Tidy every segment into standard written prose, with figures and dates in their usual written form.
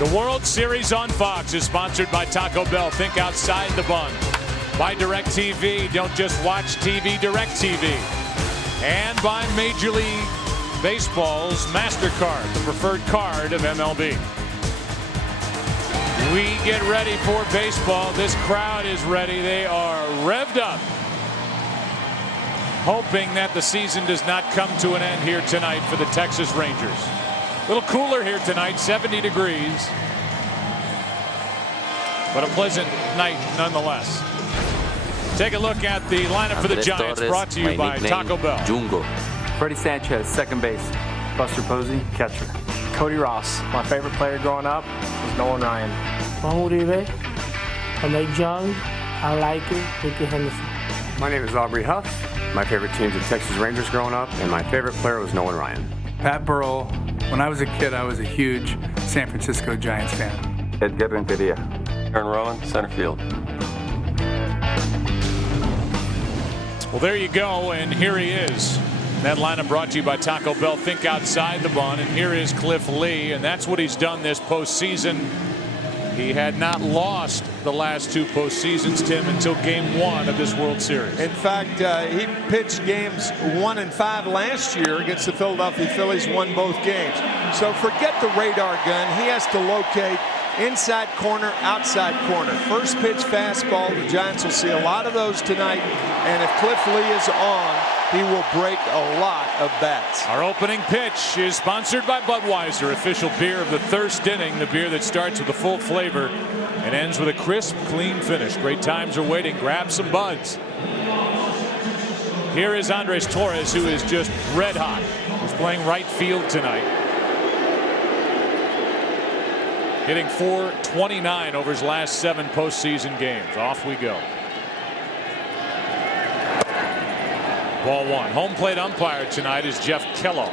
The World Series on Fox is sponsored by Taco Bell. Think outside the bun. By DirecTV. Don't just watch TV, DirecTV. And by Major League Baseball's MasterCard, the preferred card of MLB. We get ready for baseball. This crowd is ready. They are revved up, hoping that the season does not come to an end here tonight for the Texas Rangers. A little cooler here tonight, 70 degrees, but a pleasant night nonetheless. Take a look at the lineup for the Giants, brought to you by Taco Bell. Jungo. Freddie Sanchez, second base. Buster Posey, catcher. Cody Ross. My favorite player growing up was Nolan Ryan. Uribe, I like Young, I like it, Ricky Henderson. My name is Aubrey Huff. My favorite team's the Texas Rangers growing up, and my favorite player was Nolan Ryan. Pat Burrell. When I was a kid, I was a huge San Francisco Giants fan. Edgar Renteria. Aaron Rowland, center field. Well, there you go, and here he is. That lineup brought to you by Taco Bell. Think outside the bun, and here is Cliff Lee, and that's what he's done this postseason. He had not lost the last two postseasons, Tim, until Game 1 of this World Series. In fact, he pitched games 1 and 5 last year against the Philadelphia Phillies, won both games. So forget the radar gun. He has to locate inside corner, outside corner. First pitch fastball. The Giants will see a lot of those tonight. And if Cliff Lee is on, he will break a lot of bats. Our opening pitch is sponsored by Budweiser, official beer of the thirst inning, the beer that starts with a full flavor and ends with a crisp, clean finish. Great times are waiting. Grab some Buds. Here is Andres Torres, who is just red hot. He's playing right field tonight. Hitting .429 over his last 7 postseason games. Off we go. Ball 1. Home plate umpire tonight is Jeff Kellogg.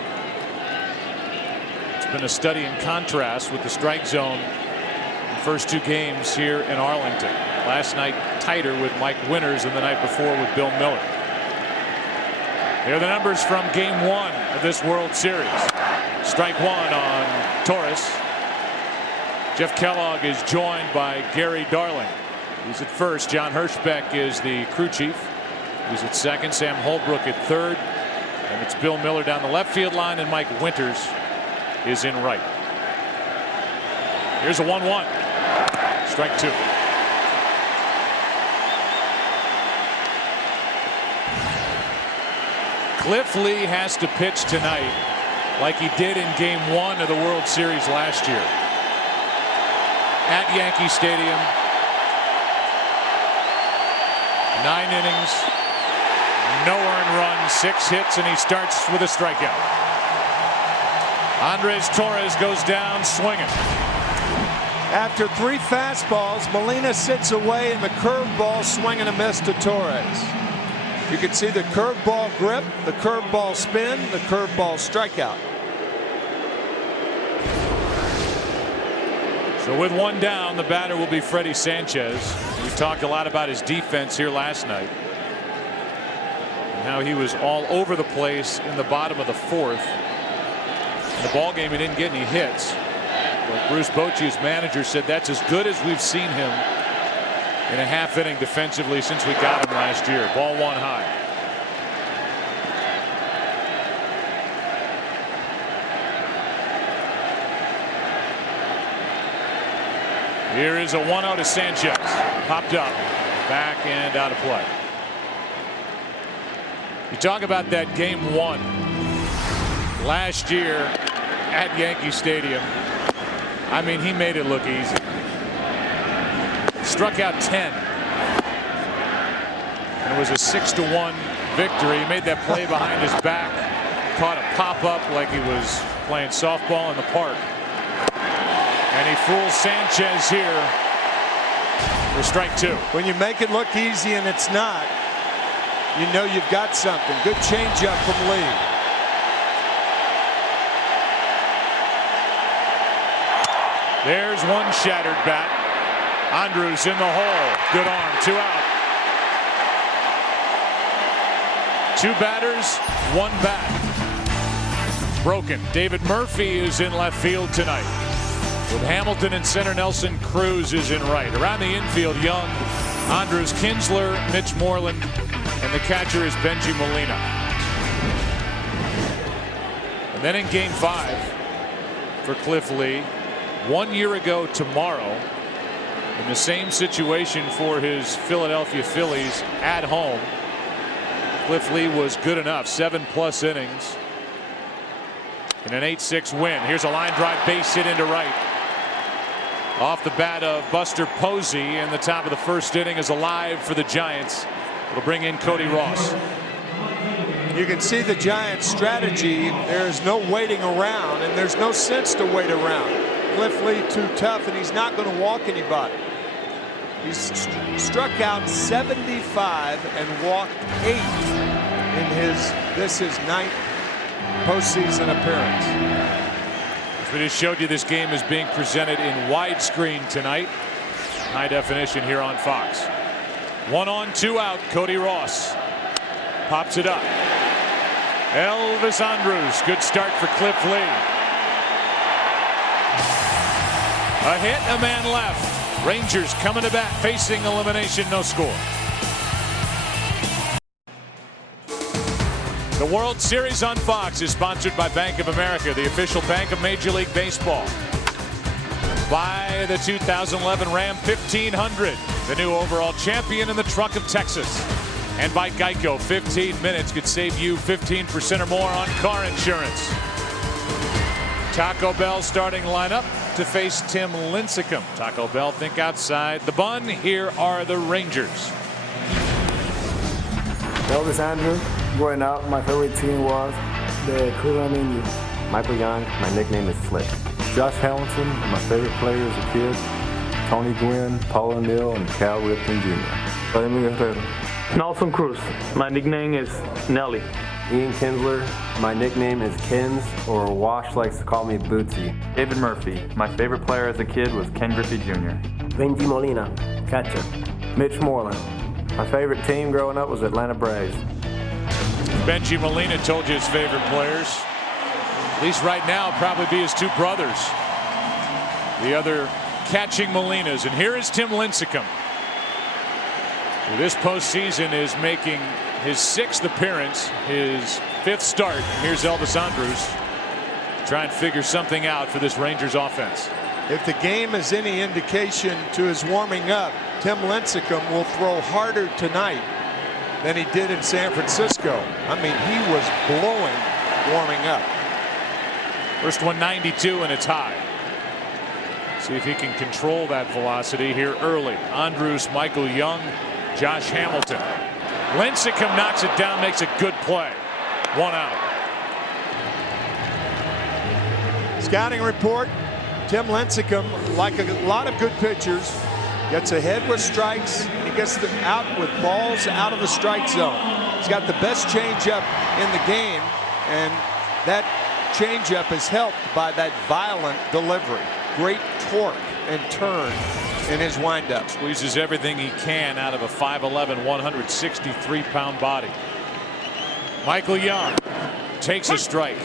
It's been a study in contrast with the strike zone in the first 2 games here in Arlington. Last night tighter with Mike Winters, and the night before with Bill Miller. Here are the numbers from Game 1 of this World Series. Strike 1 on Torres. Jeff Kellogg is joined by Gary Darling. He's at first. John Hirschbeck is the crew chief. He's at second. Sam Holbrook at third. And it's Bill Miller down the left field line, and Mike Winters is in right. Here's a 1-1. Strike 2. Cliff Lee has to pitch tonight like he did in Game 1 of the World Series last year. At Yankee Stadium. 9 innings. No earned runs, 6 hits, and he starts with a strikeout. Andres Torres goes down swinging. After 3 fastballs, Molina sits away, and the curveball swing and a miss to Torres. You can see the curveball grip, the curveball spin, the curveball strikeout. So with 1 down, the batter will be Freddie Sanchez. We talked a lot about his defense here last night. How he was all over the place in the bottom of the 4th. In the ball game, he didn't get any hits. But Bruce Bochy's manager said that's as good as we've seen him in a half inning defensively since we got him last year. Ball 1 high. Here is a 1-0 to Sanchez. Popped up, back and out of play. You talk about that Game 1 last year at Yankee Stadium. I mean, he made it look easy. Struck out 10. And it was a 6-1 victory. He made that play behind his back. Caught a pop-up like he was playing softball in the park. And he fools Sanchez here for strike 2. When you make it look easy and it's not, you know you've got something. Good changeup from Lee. There's one shattered bat. Andrews in the hole. Good arm. 2 out. 2 batters, 1 bat. Broken. David Murphy is in left field tonight. With Hamilton in center, Nelson Cruz is in right. Around the infield, Young, Andrews Kinsler, Mitch Moreland, and the catcher is Benji Molina. And then in game 5 for Cliff Lee, 1 year ago tomorrow, in the same situation for his Philadelphia Phillies at home, Cliff Lee was good enough. 7+ innings in an 8-6 win. Here's a line drive base hit into right. Off the bat of Buster Posey, and the top of the first inning is alive for the Giants. It'll bring in Cody Ross. You can see the Giants' strategy. There's no waiting around, and there's no sense to wait around. Cliff Lee too tough, and he's not going to walk anybody. He's struck out 75 and walked 8 in his 9th postseason appearance. As we just showed you, this game is being presented in widescreen tonight. High definition here on Fox. 1 on, 2 out. Cody Ross pops it up. Elvis Andrus, good start for Cliff Lee. A hit, a man left. Rangers coming to bat, facing elimination, no score. The World Series on Fox is sponsored by Bank of America, the official bank of Major League Baseball. By the 2011 Ram 1500, the new overall champion in the truck of Texas. And by Geico, 15 minutes could save you 15% or more on car insurance. Taco Bell starting lineup to face Tim Lincecum. Taco Bell, think outside the bun. Here are the Rangers. Elvis Andrus. Growing up, my favorite team was the Cleveland Indians. Michael Young, my nickname is Slick. Josh Hamilton, my favorite player as a kid. Tony Gwynn, Paul O'Neill, and Cal Ripken Jr. Vladimir Guerrero. Nelson Cruz. My nickname is Nelly. Ian Kinsler, my nickname is Kins, or Wash likes to call me Bootsy. David Murphy. My favorite player as a kid was Ken Griffey Jr. Benji Molina, catcher. Mitch Moreland. My favorite team growing up was Atlanta Braves. Benji Molina told you his favorite players. At least right now, probably be his 2 brothers. The other catching Molinas. And here is Tim Lincecum, who this postseason is making his 6th appearance, his 5th start. Here's Elvis Andrus. Try and figure something out for this Rangers offense. If the game is any indication to his warming up, Tim Lincecum will throw harder tonight than he did in San Francisco. I mean, he was blowing warming up. First one 92, and it's high. See if he can control that velocity here early. Andrus, Michael Young, Josh Hamilton. Lincecum knocks it down, makes a good play. 1 out. Scouting report, Tim Lincecum, like a lot of good pitchers, gets ahead with strikes, and he gets them out with balls out of the strike zone. He's got the best changeup in the game, and that changeup is helped by that violent delivery. Great torque and turn in his windup. Squeezes everything he can out of a 5'11", 163-pound body. Michael Young takes a strike.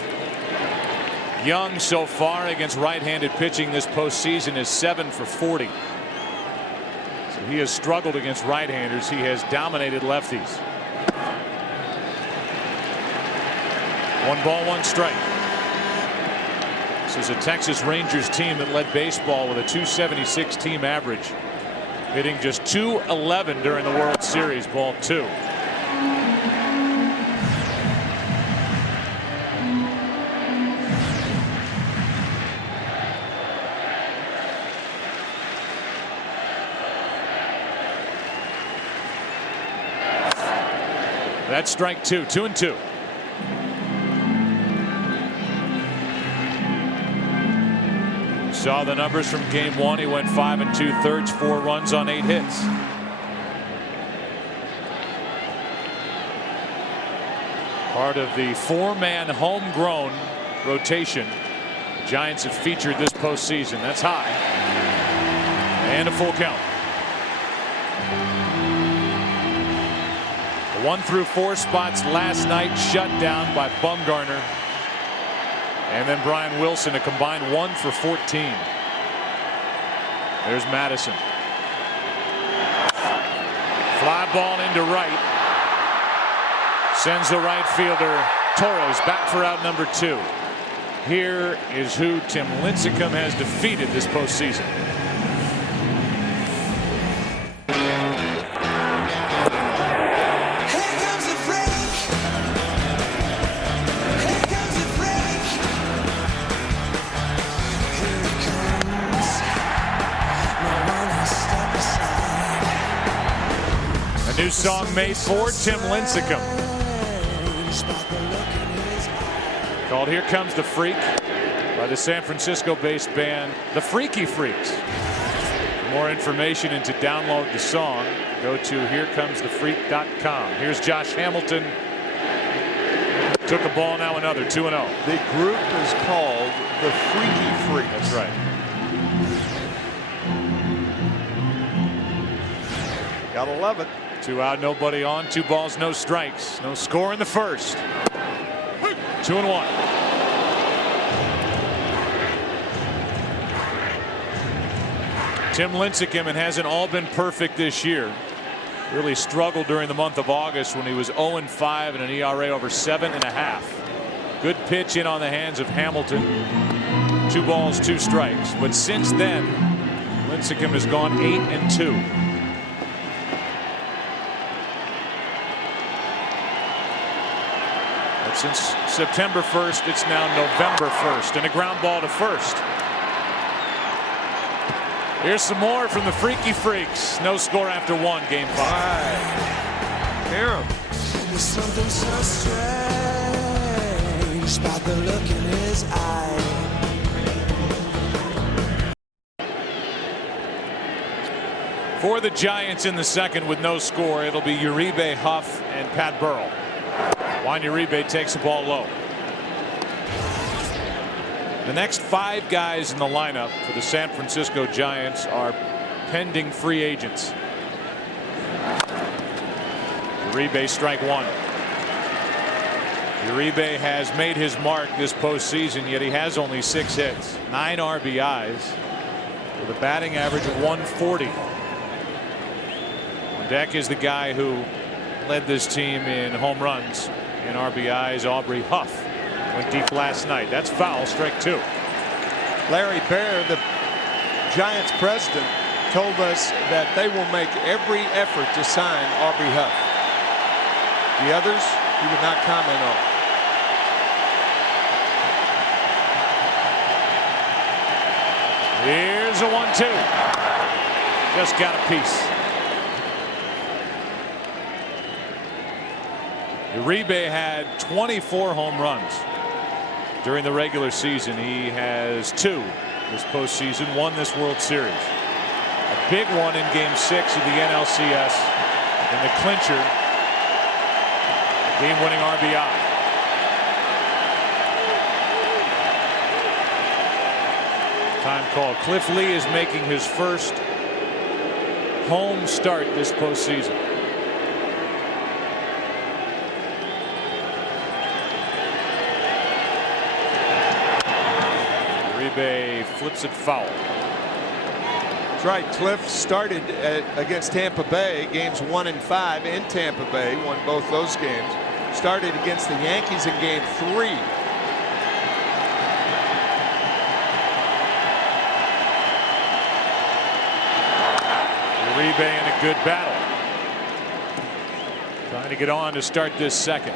Young so far against right-handed pitching this postseason is 7 for 40. So he has struggled against right-handers. He has dominated lefties. 1 ball, 1 strike. This is a Texas Rangers team that led baseball with a .276 team average, hitting just .211 during the World Series. Ball 2. That's strike 2. 2-2. Saw the numbers from game 1. He went 5 2/3, 4 runs on 8 hits. Part of the 4-man homegrown rotation the Giants have featured this postseason. That's high. And a full count. The 1 through 4 spots last night shut down by Bumgarner. And then Brian Wilson, a combined 1 for 14. There's Madison. Fly ball into right. Sends the right fielder Torres back for out number 2. Here is who Tim Lincecum has defeated this postseason. A new song made for Tim Lincecum, called "Here Comes the Freak" by the San Francisco-based band The Freaky Freaks. For more information and to download the song, go to herecomes.thefreak.com. Here's Josh Hamilton. Took a ball, now another, 2-0. The group is called The Freaky Freaks. That's right. Gotta love it. 2 out, nobody on, 2 balls, no strikes, no score in the first. 2-1. Tim Lincecum, it hasn't all been perfect this year. Really struggled during the month of August when he was 0-5 and an ERA over 7.5. Good pitch in on the hands of Hamilton. 2 balls, 2 strikes. But since then, Lincecum has gone 8-2. Since September 1st, it's now November 1st, and a ground ball to first. Here's some more from the Freaky Freaks. No score after 1, game 5. Hear him. There's something so strange about the look in his eye. For the Giants in the second with no score, it'll be Uribe, Huff, and Pat Burrell. Juan Uribe takes the ball low. The next 5 guys in the lineup for the San Francisco Giants are pending free agents. Uribe, strike 1. Uribe has made his mark this postseason, yet he has only 6 hits, 9 RBIs, with a batting average of 140. On deck is the guy who led this team in home runs. In RBIs, Aubrey Huff went deep last night. That's foul, strike 2. Larry Baer, the Giants president, told us that they will make every effort to sign Aubrey Huff. The others, he would not comment on. Here's a 1-2. Just got a piece. Uribe had 24 home runs during the regular season. He has 2 this postseason, 1 this World Series. A big one in Game 6 of the NLCS in the clincher, game-winning RBI. Time called. Cliff Lee is making his first home start this postseason. Uribe flips it foul. That's right. Cliff started against Tampa Bay, games 1 and 5 in Tampa Bay, won both those games. Started against the Yankees in game 3. Uribe in a good battle. Trying to get on to start this second.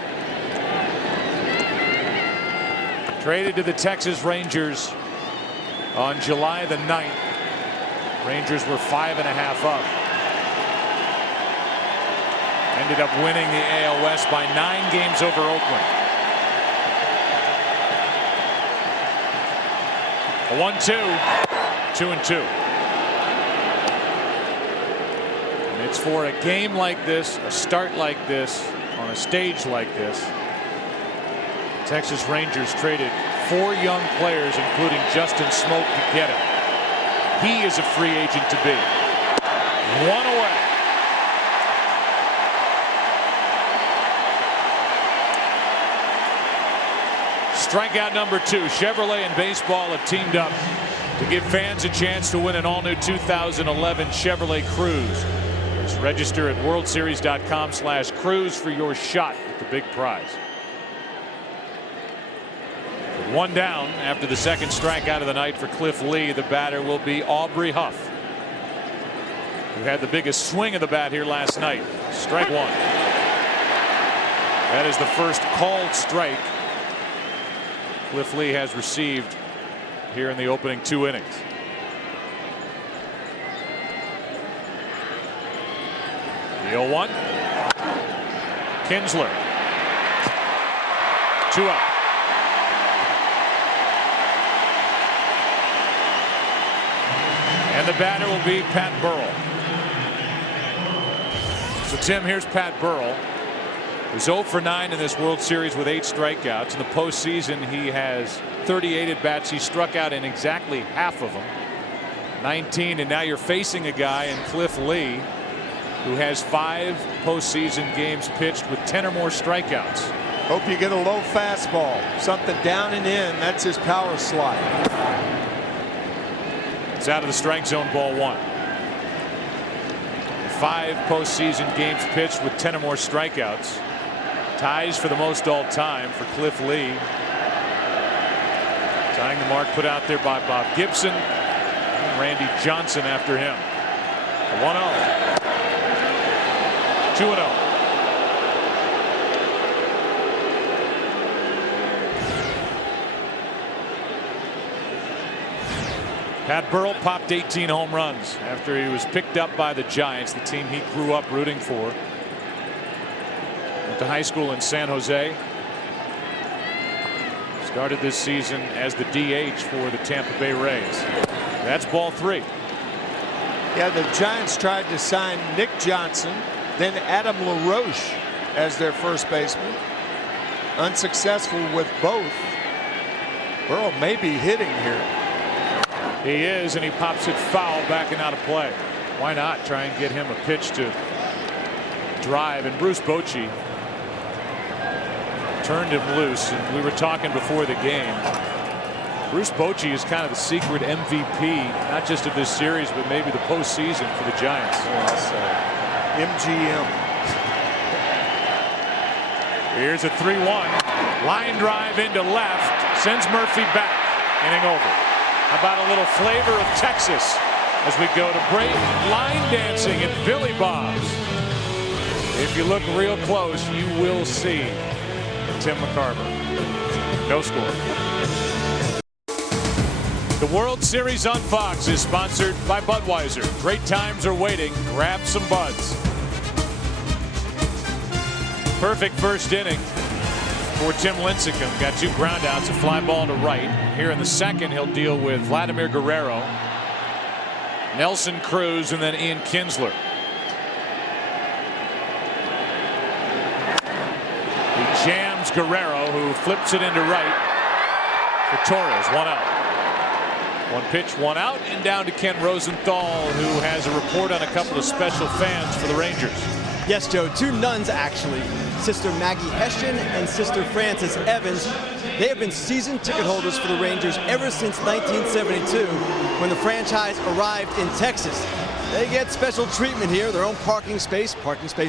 Traded to the Texas Rangers on July the 9th. Rangers were 5.5 up. Ended up winning the AL West by 9 games over Oakland. A 1-2, 2-2. And it's for a game like this, a start like this, on a stage like this. Texas Rangers traded 4 young players, including Justin Smoke, to get him. He is a free agent to be. 1 away. Strikeout number 2. Chevrolet and baseball have teamed up to give fans a chance to win an all-new 2011 Chevrolet Cruze. Just register at worldseries.com/cruise for your shot at the big prize. One down after the second strikeout of the night for Cliff Lee. The batter will be Aubrey Huff, who had the biggest swing of the bat here last night. Strike 1. That is the first called strike Cliff Lee has received here in the opening 2 innings. The 0-1. Kinsler. 2 out. And the batter will be Pat Burrell. So Tim, here's Pat Burrell. He's 0 for 9 in this World Series with 8 strikeouts. In the postseason, he has 38 at bats. He struck out in exactly half of them, 19. And now you're facing a guy in Cliff Lee who has 5 postseason games pitched with 10 or more strikeouts. Hope you get a low fastball, something down and in. That's his power slide. It's out of the strike zone, ball 1. 5 postseason games pitched with 10 or more strikeouts. Ties for the most all time for Cliff Lee. Tying the mark put out there by Bob Gibson and Randy Johnson after him. 1-0. 2-0. Pat Burrell popped 18 home runs after he was picked up by the Giants, the team he grew up rooting for. Went to high school in San Jose. Started this season as the DH for the Tampa Bay Rays. That's ball 3. Yeah, the Giants tried to sign Nick Johnson, then Adam LaRoche as their first baseman. Unsuccessful with both. Burrell may be hitting here. He is, and he pops it foul, backing out of play. Why not try and get him a pitch to drive? And Bruce Bochy turned him loose. And we were talking before the game. Bruce Bochy is kind of the secret MVP, not just of this series, but maybe the postseason for the Giants. MGM. Here's a 3-1. Line drive into left. Sends Murphy back. Inning over. How about a little flavor of Texas as we go to break? Line dancing at Billy Bob's. If you look real close, you will see Tim McCarver. No score. The World Series on Fox is sponsored by Budweiser. Great times are waiting. Grab some buds. Perfect first inning for Tim Lincecum. Got 2 groundouts, a fly ball to right. Here in the second, he'll deal with Vladimir Guerrero, Nelson Cruz, and then Ian Kinsler. He jams Guerrero, who flips it into right for Torres. 1 out. 1 pitch, 1 out, and down to Ken Rosenthal, who has a report on a couple of special fans for the Rangers. Yes, Joe, 2 nuns actually. Sister Maggie Hessian and Sister Frances Evans. They have been season ticket holders for the Rangers ever since 1972 when the franchise arrived in Texas. They get special treatment here, their own parking space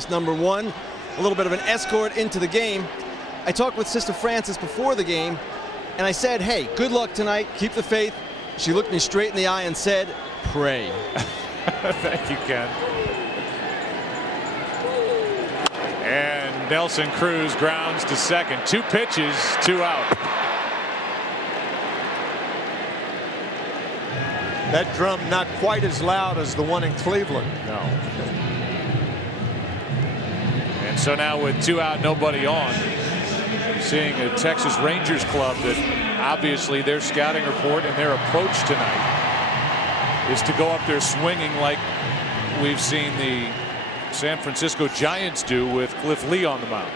number 1, a little bit of an escort into the game. I talked with Sister Frances before the game and I said, hey, good luck tonight, keep the faith. She looked me straight in the eye and said, pray. Thank you, Ken. And Nelson Cruz grounds to second. 2 pitches, 2 out. That drum not quite as loud as the one in Cleveland. No. And so now with 2 out, nobody on, seeing a Texas Rangers club that obviously their scouting report and their approach tonight is to go up there swinging like we've seen the San Francisco Giants do with Cliff Lee on the mound.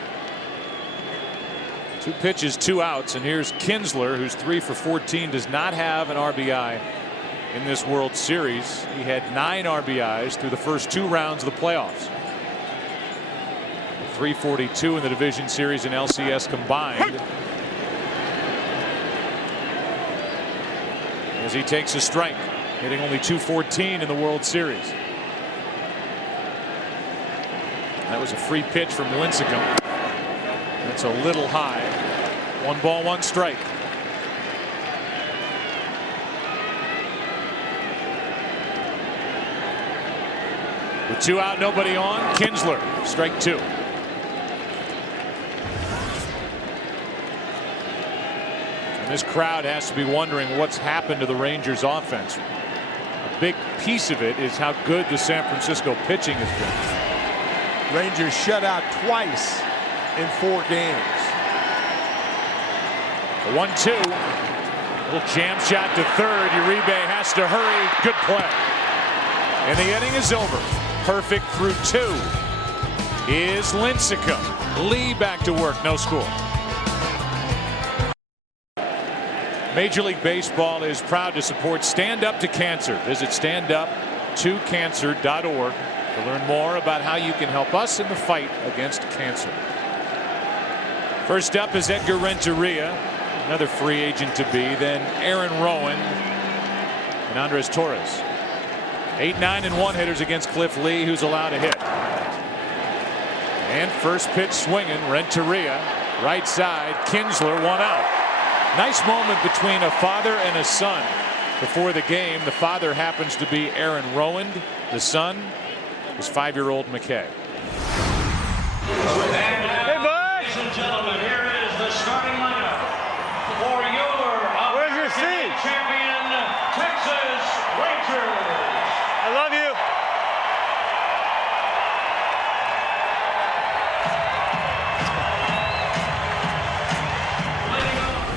2 pitches, 2 outs, and here's Kinsler, who's 3 for 14, does not have an RBI in this World Series. He had 9 RBIs through the first 2 rounds of the playoffs. 342 in the division series and LCS combined. as he takes a strike, hitting only .214 in the World Series. That was a free pitch from Lincecum. That's a little high. 1 ball, 1 strike. With 2 out, nobody on. Kinsler, strike 2. And this crowd has to be wondering what's happened to the Rangers offense. A big piece of it is how good the San Francisco pitching has been. Rangers shut out twice in 4 games. The 1-2. Little jam shot to third. Uribe has to hurry. Good play. And the inning is over. Perfect through 2 is Lincecum. Lee back to work. No score. Major League Baseball is proud to support Stand Up to Cancer. Visit standuptocancer.org to learn more about how you can help us in the fight against cancer. First up is Edgar Renteria, another free agent to be. Then Aaron Rowan and Andres Torres. 8, 9, and 1 hitters against Cliff Lee, who's allowed a hit. And first pitch swinging, Renteria, right side, Kinsler, 1 out. Nice moment between a father and a son before the game. The father happens to be Aaron Rowan. The son is 5-year-old McKay. Hey, bud. Ladies and gentlemen, here is the starting lineup for your champion, Texas Rangers. I love you.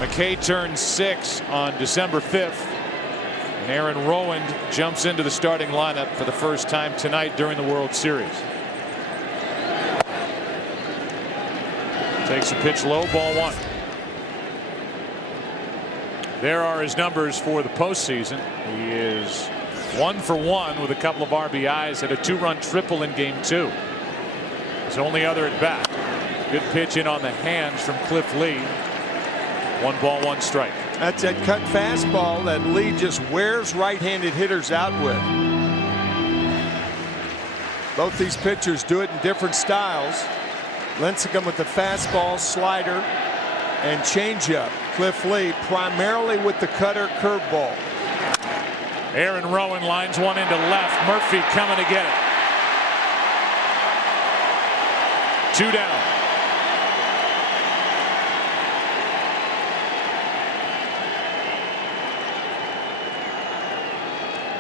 McKay turns 6 on December 5th. And Aaron Rowan jumps into the starting lineup for the first time tonight during the World Series. Takes a pitch low, ball 1. There are his numbers for the postseason. He is 1 for 1 with a couple of RBIs, had a 2-run triple in game 2. His only other at bat. Good pitch in on the hands from Cliff Lee. 1 ball, 1 strike. That's that cut fastball that Lee just wears right-handed hitters out with. Both these pitchers do it in different styles. Lincecum with the fastball, slider, and changeup. Cliff Lee primarily with the cutter, curveball. Aaron Rowan lines one into left. Murphy coming to get it. 2 down.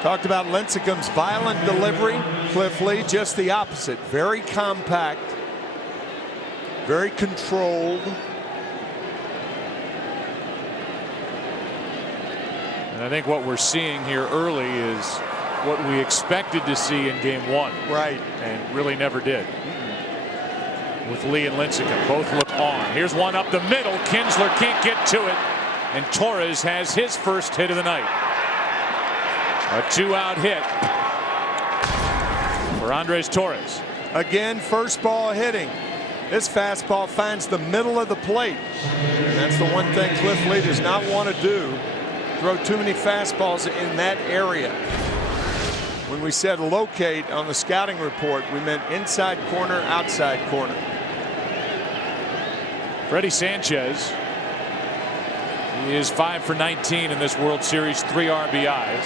Talked about Lincecum's violent delivery. Cliff Lee just the opposite. Very compact, very controlled. And I think what we're seeing here early is what we expected to see in game 1. Right. And really never did. With Lee and Lincecum both look on. Here's one up the middle. Kinsler can't get to it. And Torres has his first hit of the night. A 2-out hit for Andres Torres. Again, first ball hitting. This fastball finds the middle of the plate. And that's the one thing Cliff Lee does not want to do. Throw too many fastballs in that area. When we said locate on the scouting report, we meant inside corner, outside corner. Freddie Sanchez. He is 5 for 19 in this World Series, 3 RBIs.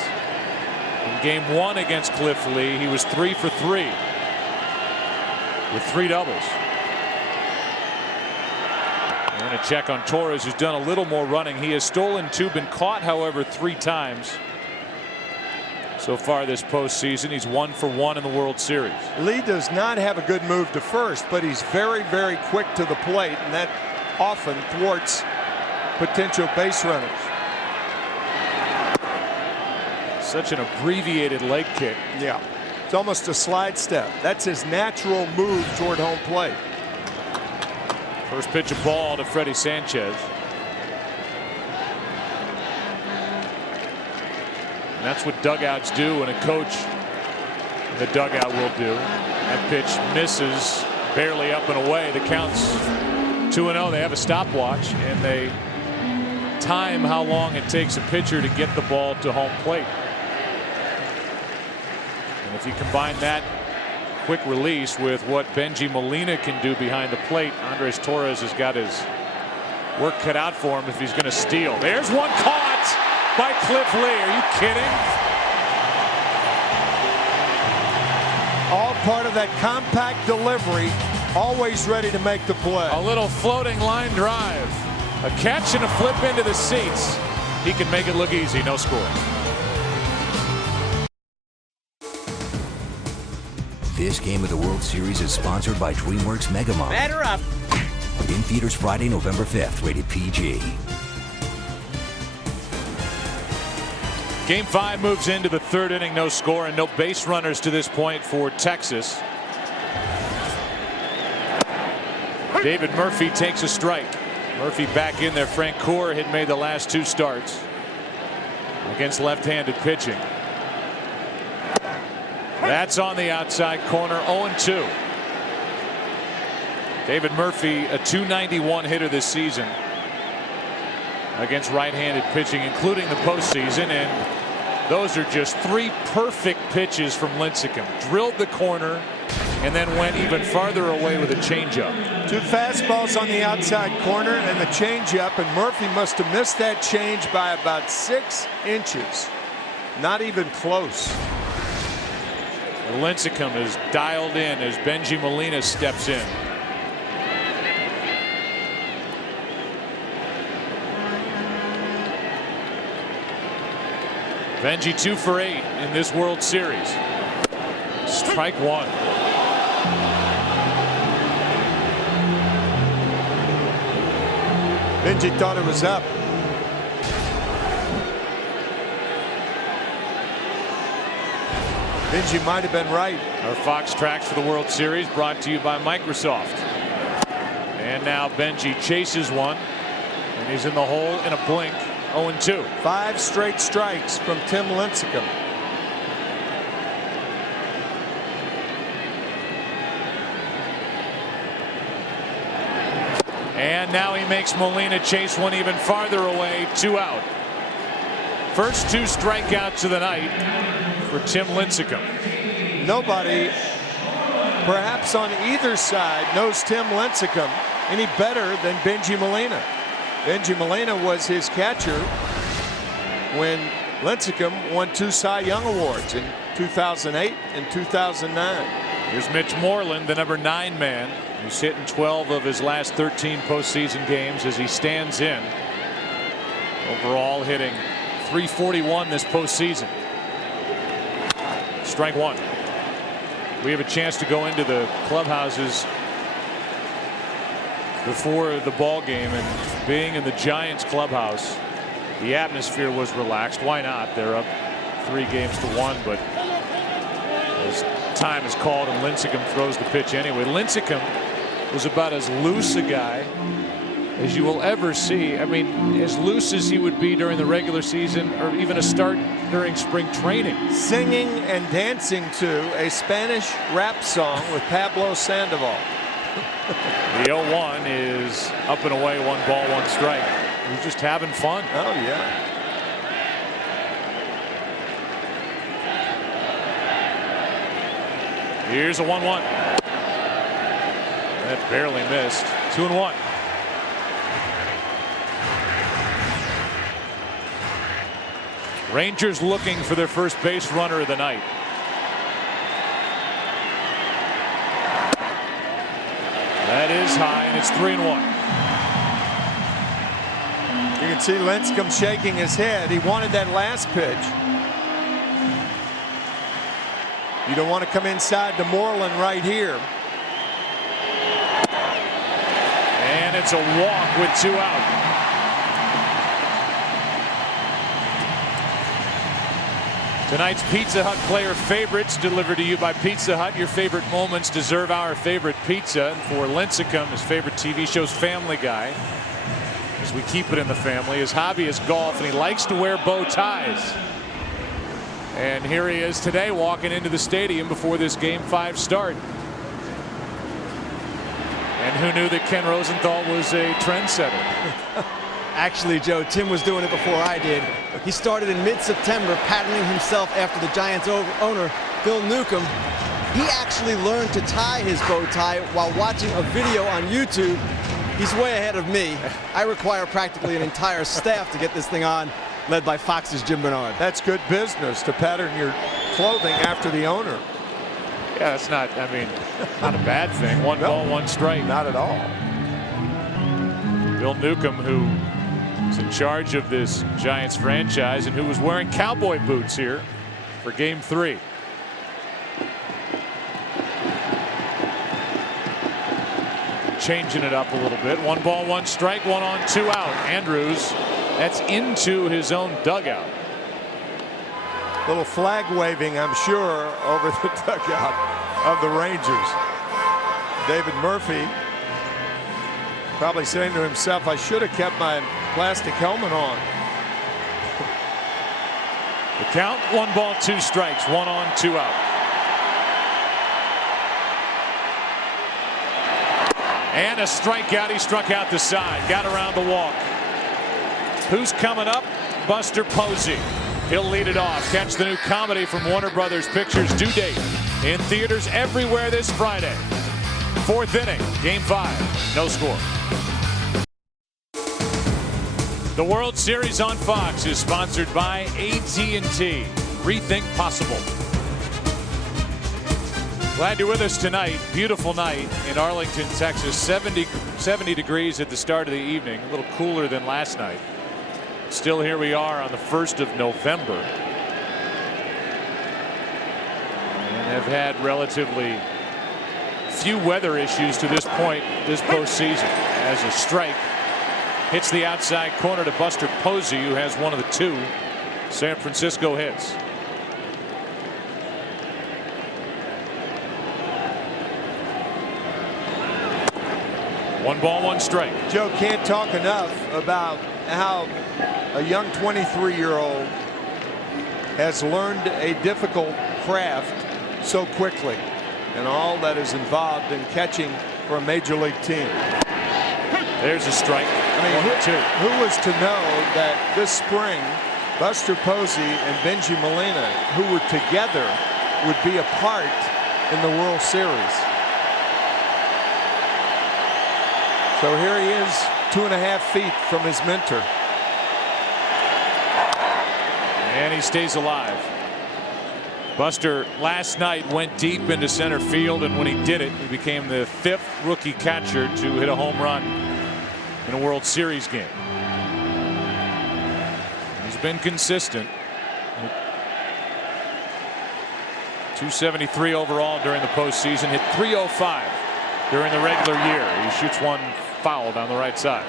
In game 1 against Cliff Lee, he was 3 for 3 with 3 doubles. And a check on Torres, who's done a little more running. He has stolen 2, been caught, however, 3 times so far this postseason. He's 1 for 1 in the World Series. Lee does not have a good move to first, but he's very, very quick to the plate, and that often thwarts potential base runners. Such an abbreviated leg kick. Yeah, it's almost a slide step. That's his natural move toward home plate. First pitch of ball to Freddie Sanchez. And that's what dugouts do, and a coach in the dugout will do. That pitch misses, barely up and away. The count's 2-0. They have a stopwatch, and they time how long it takes a pitcher to get the ball to home plate. And if you combine that quick release with what Benji Molina can do behind the plate, Andres Torres has got his work cut out for him if he's going to steal. There's one caught by Cliff Lee. Are you kidding? All part of that compact delivery, always ready to make the play. A little floating line drive, a catch and a flip into the seats. He can make it look easy. No score. This game of the World Series is sponsored by DreamWorks Megamom. Batter up. In theaters Friday, November 5th, rated PG. Game 5 moves into the 3rd inning, no score and no base runners to this point for Texas. David Murphy takes a strike. Murphy back in there. Frank Coor had made the last 2 starts against left-handed pitching. That's on the outside corner. 0-2. David Murphy, a .291 hitter this season against right-handed pitching, including the postseason, and those are just 3 perfect pitches from Lincecum. Drilled the corner and then went even farther away with a changeup. 2 fastballs on the outside corner and the changeup, and Murphy must have missed that change by about 6 inches. Not even close. Lincecum is dialed in as Benji Molina steps in. Benji 2 for 8 in this World Series. Strike 1. Benji thought it was up. Benji might have been right. Our Fox Tracks for the World Series brought to you by Microsoft. And now Benji chases one, and he's in the hole in a blink. 0-2. 5 straight strikes from Tim Lincecum. And now he makes Molina chase one even farther away. 2 out. First 2 strikeouts of the night for Tim Lincecum. Nobody, perhaps on either side, knows Tim Lincecum any better than Benji Molina. Benji Molina was his catcher when Lincecum won 2 Cy Young Awards in 2008 and 2009. Here's Mitch Moreland, the number 9 man. He's hit in 12 of his last 13 postseason games as he stands in. Overall hitting .341 this postseason. Strike 1. We have a chance to go into the clubhouses before the ball game, and being in the Giants clubhouse, the atmosphere was relaxed. Why not? They're up 3-1, but as time is called and Lincecum throws the pitch anyway. Lincecum was about as loose a guy as you will ever see. I mean, as loose as he would be during the regular season or even a start during spring training. Singing and dancing to a Spanish rap song with Pablo Sandoval. The 0-1 is up and away, 1 ball, 1 strike. He's just having fun. Oh, yeah. Here's a 1-1. That barely missed. 2-1. Rangers looking for their first base runner of the night. That is high, and it's 3-1. You can see Lincecum shaking his head. He wanted that last pitch. You don't want to come inside to Moreland right here. And it's a walk with 2 out. Tonight's Pizza Hut player favorites delivered to you by Pizza Hut. Your favorite moments deserve our favorite pizza. And for Lincecum, his favorite TV show's Family Guy, as we keep it in the family. His hobby is golf, and he likes to wear bow ties. And here he is today walking into the stadium before this Game 5 start. And who knew that Ken Rosenthal was a trendsetter? Actually, Joe, Tim was doing it before I did. He started in mid-September patterning himself after the Giants owner, Phil Newcomb. He actually learned to tie his bow tie while watching a video on YouTube. He's way ahead of me. I require practically an entire staff to get this thing on, led by Fox's Jim Bernard. That's good business to pattern your clothing after the owner. Yeah, that's not, I mean, not a bad thing. One ball, one strike. Not at all. Bill Newcomb, who is in charge of this Giants franchise and who was wearing cowboy boots here for Game 3. Changing it up a little bit. One ball, one strike, 1 on, 2 out. Andrews, that's into his own dugout. Little flag waving, I'm sure, over the dugout of the Rangers. David Murphy probably saying to himself, I should have kept my plastic helmet on. The count, 1 ball, 2 strikes, 1 on, 2 out. And a strikeout. He struck out the side, got around the walk. Who's coming up? Buster Posey. He'll lead it off. Catch the new comedy from Warner Brothers Pictures, due date in theaters everywhere this Friday. 4th inning, Game 5, no score. The World Series on Fox is sponsored by hdtv. Rethink possible. Glad you're with us tonight. Beautiful night in Arlington, Texas. 70 degrees at the start of the evening. A little cooler than last night. Still, here we are on the 1st of November. And have had relatively few weather issues to this point this postseason. As a strike hits the outside corner to Buster Posey, who has one of the 2 San Francisco hits. One ball, one strike. Joe, can't talk enough about how a young 23-year-old has learned a difficult craft so quickly, and all that is involved in catching for a major league team. There's a strike. I mean, who was to know that this spring Buster Posey and Benji Molina, who were together, would be a part in the World Series? So here he is, 2.5 feet from his mentor. And he stays alive. Buster last night went deep into center field, and when he did it, he became the 5th rookie catcher to hit a home run in a World Series game. He's been consistent. 273 overall during the postseason, hit .305 during the regular year. He shoots one foul down the right side.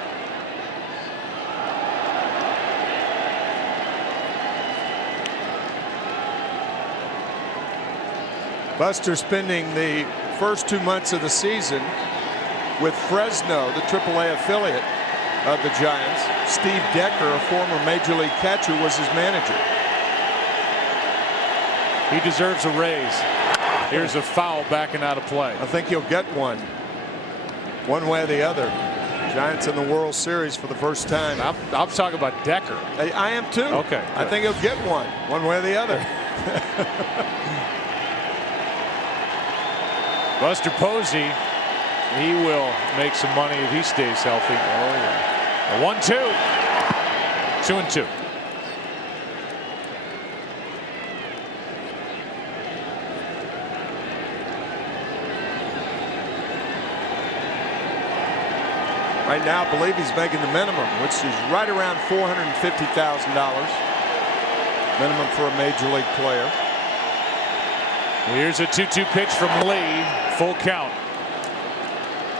Buster spending the first 2 months of the season with Fresno, the AAA affiliate of the Giants. Steve Decker, a former major league catcher, was his manager. He deserves a raise. Here's a foul backing out of play. I think he'll get one way or the other. Giants in the World Series for the first time. I'm talking about Decker. I am too. Okay. I think he'll get one way or the other. Buster Posey, he will make some money if he stays healthy. Oh yeah. A 1-2. 2-2. Right now, I believe he's making the minimum, which is right around $450,000. Minimum for a major league player. Here's a 2-2 pitch from Lee. Full count.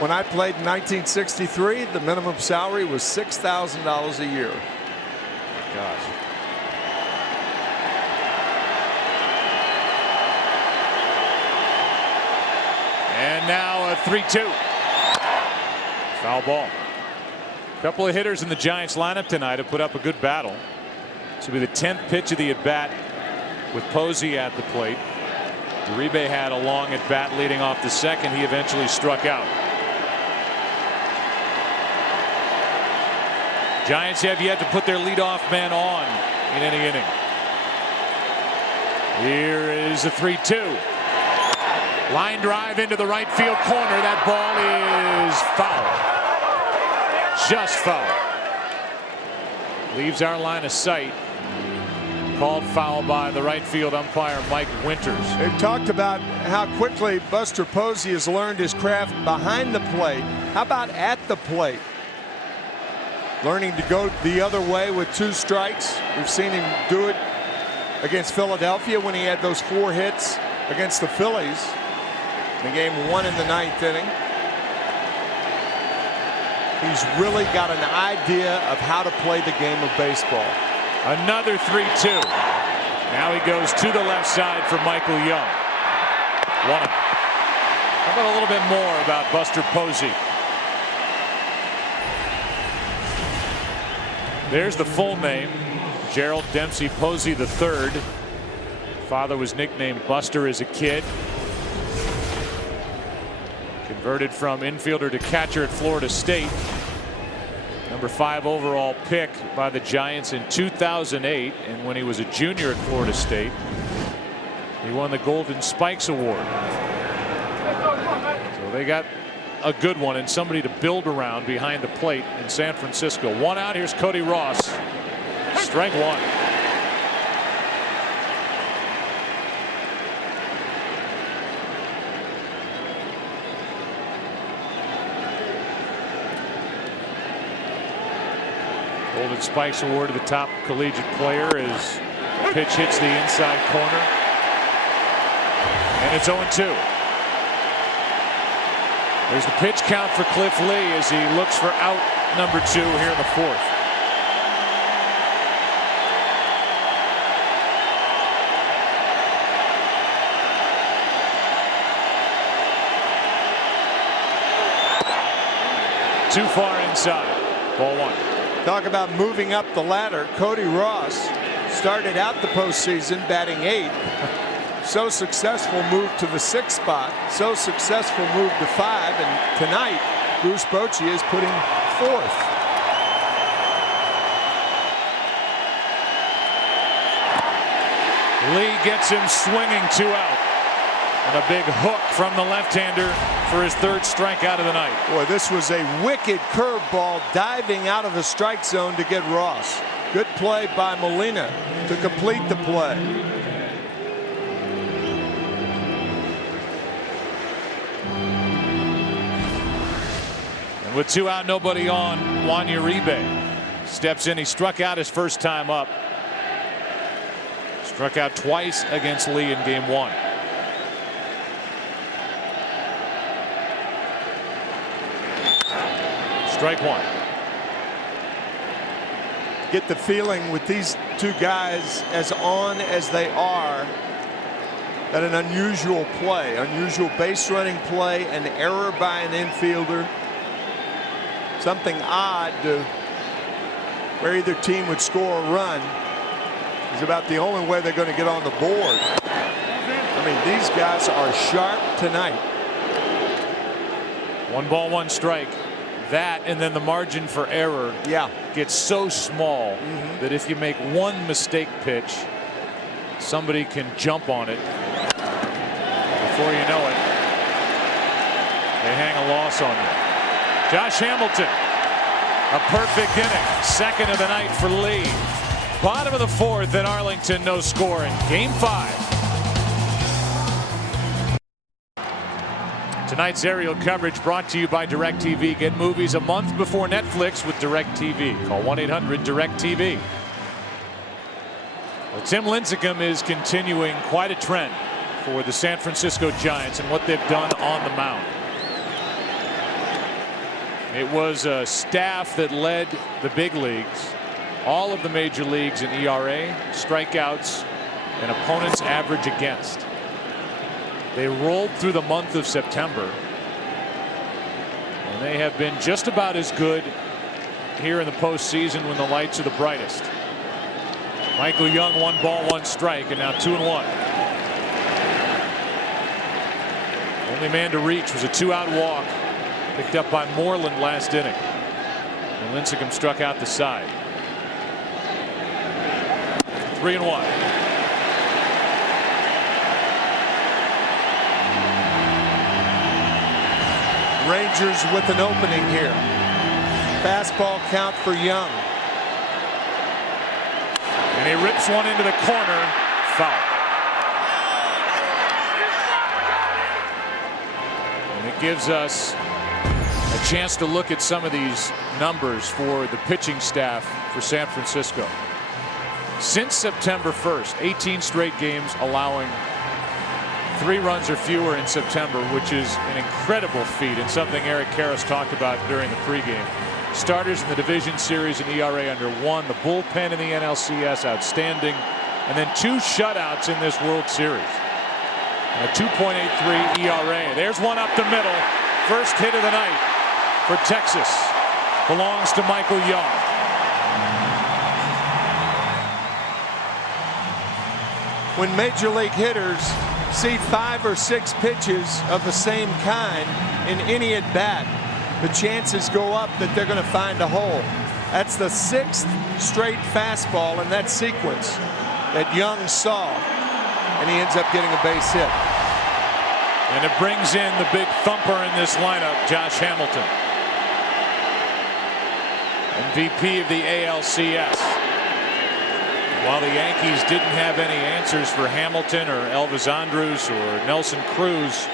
When I played in 1963, the minimum salary was $6,000 a year. Gosh. And now a 3-2. Foul ball. A couple of hitters in the Giants lineup tonight have put up a good battle. This will be the 10th pitch of the at-bat with Posey at the plate. Uribe had a long at-bat leading off the second. He eventually struck out. Giants have yet to put their leadoff man on in any inning. Here is a 3-2. Line drive into the right field corner. That ball is foul. Just foul. Leaves our line of sight. Called foul by the right field umpire Mike Winters. They've talked about how quickly Buster Posey has learned his craft behind the plate. How about at the plate? Learning to go the other way with 2 strikes. We've seen him do it against Philadelphia when he had those 4 hits against the Phillies in game 1 in the 9th inning. He's really got an idea of how to play the game of baseball. Another 3-2. Now he goes to the left side for Michael Young. One. How about a little bit more about Buster Posey? There's the full name. Gerald Dempsey Posey III. Father was nicknamed Buster as a kid. Converted from infielder to catcher at Florida State. Number 5 overall pick by the Giants in 2008, and when he was a junior at Florida State, he won the Golden Spikes Award. So they got a good one and somebody to build around behind the plate in San Francisco. 1 out. Here's Cody Ross. Strike 1. Golden Spikes Award to the top collegiate player as the pitch hits the inside corner. And it's 0-2. There's the pitch count for Cliff Lee as he looks for out number 2 here in the 4th. Too far inside. Ball 1. Talk about moving up the ladder. Cody Ross started out the postseason batting 8th. So successful move to the 6th spot. So successful move to 5. And tonight, Bruce Bochy is putting 4th. Lee gets him swinging, 2 out. And a big hook from the left-hander for his 3rd strikeout of the night. Boy, this was a wicked curveball diving out of the strike zone to get Ross. Good play by Molina to complete the play. And with 2 out, nobody on, Juan Uribe steps in. He struck out his first time up. Struck out twice against Lee in game 1. Strike 1. Get the feeling with these 2 guys as on as they are that an unusual play, unusual base running play, an error by an infielder, something odd to where either team would score a run is about the only way they're going to get on the board. I mean, these guys are sharp tonight. 1 ball, 1 strike. That and then the margin for error gets so small that if you make 1 mistake pitch, somebody can jump on it. Before you know it, they hang a loss on you. Josh Hamilton, a perfect inning. 2nd of the night for Lee. Bottom of the 4th at Arlington, no scoring. Game 5. Tonight's aerial coverage brought to you by DirecTV. Get movies a month before Netflix with DirecTV. Call 1-800-DirecTV. Well, Tim Lincecum is continuing quite a trend for the San Francisco Giants and what they've done on the mound. It was a staff that led the big leagues, all of the major leagues in ERA, strikeouts, and opponents' average against. They rolled through the month of September, and they have been just about as good here in the postseason when the lights are the brightest. Michael Young, 1 ball, 1 strike, and now 2-1. Only man to reach was a 2-out walk picked up by Moreland last inning. And Lincecum struck out the side. 3-1. Rangers with an opening here. Fastball count for Young. And he rips one into the corner. Foul. And it gives us a chance to look at some of these numbers for the pitching staff for San Francisco. Since September 1st, 18 straight games allowing 3 runs or fewer in September, which is an incredible feat and something Eric Karras talked about during the pregame. Starters in the division series, an ERA under 1. The bullpen in the NLCS, outstanding. And then 2 shutouts in this World Series. And a 2.83 ERA. There's one up the middle. First hit of the night for Texas. Belongs to Michael Young. When major league hitters see 5 or 6 pitches of the same kind in any at bat, the chances go up that they're going to find a hole. That's the 6th straight fastball in that sequence that Young saw, and he ends up getting a base hit. And it brings in the big thumper in this lineup, Josh Hamilton, MVP of the ALCS. While the Yankees didn't have any answers for Hamilton or Elvis Andrus or Nelson Cruz,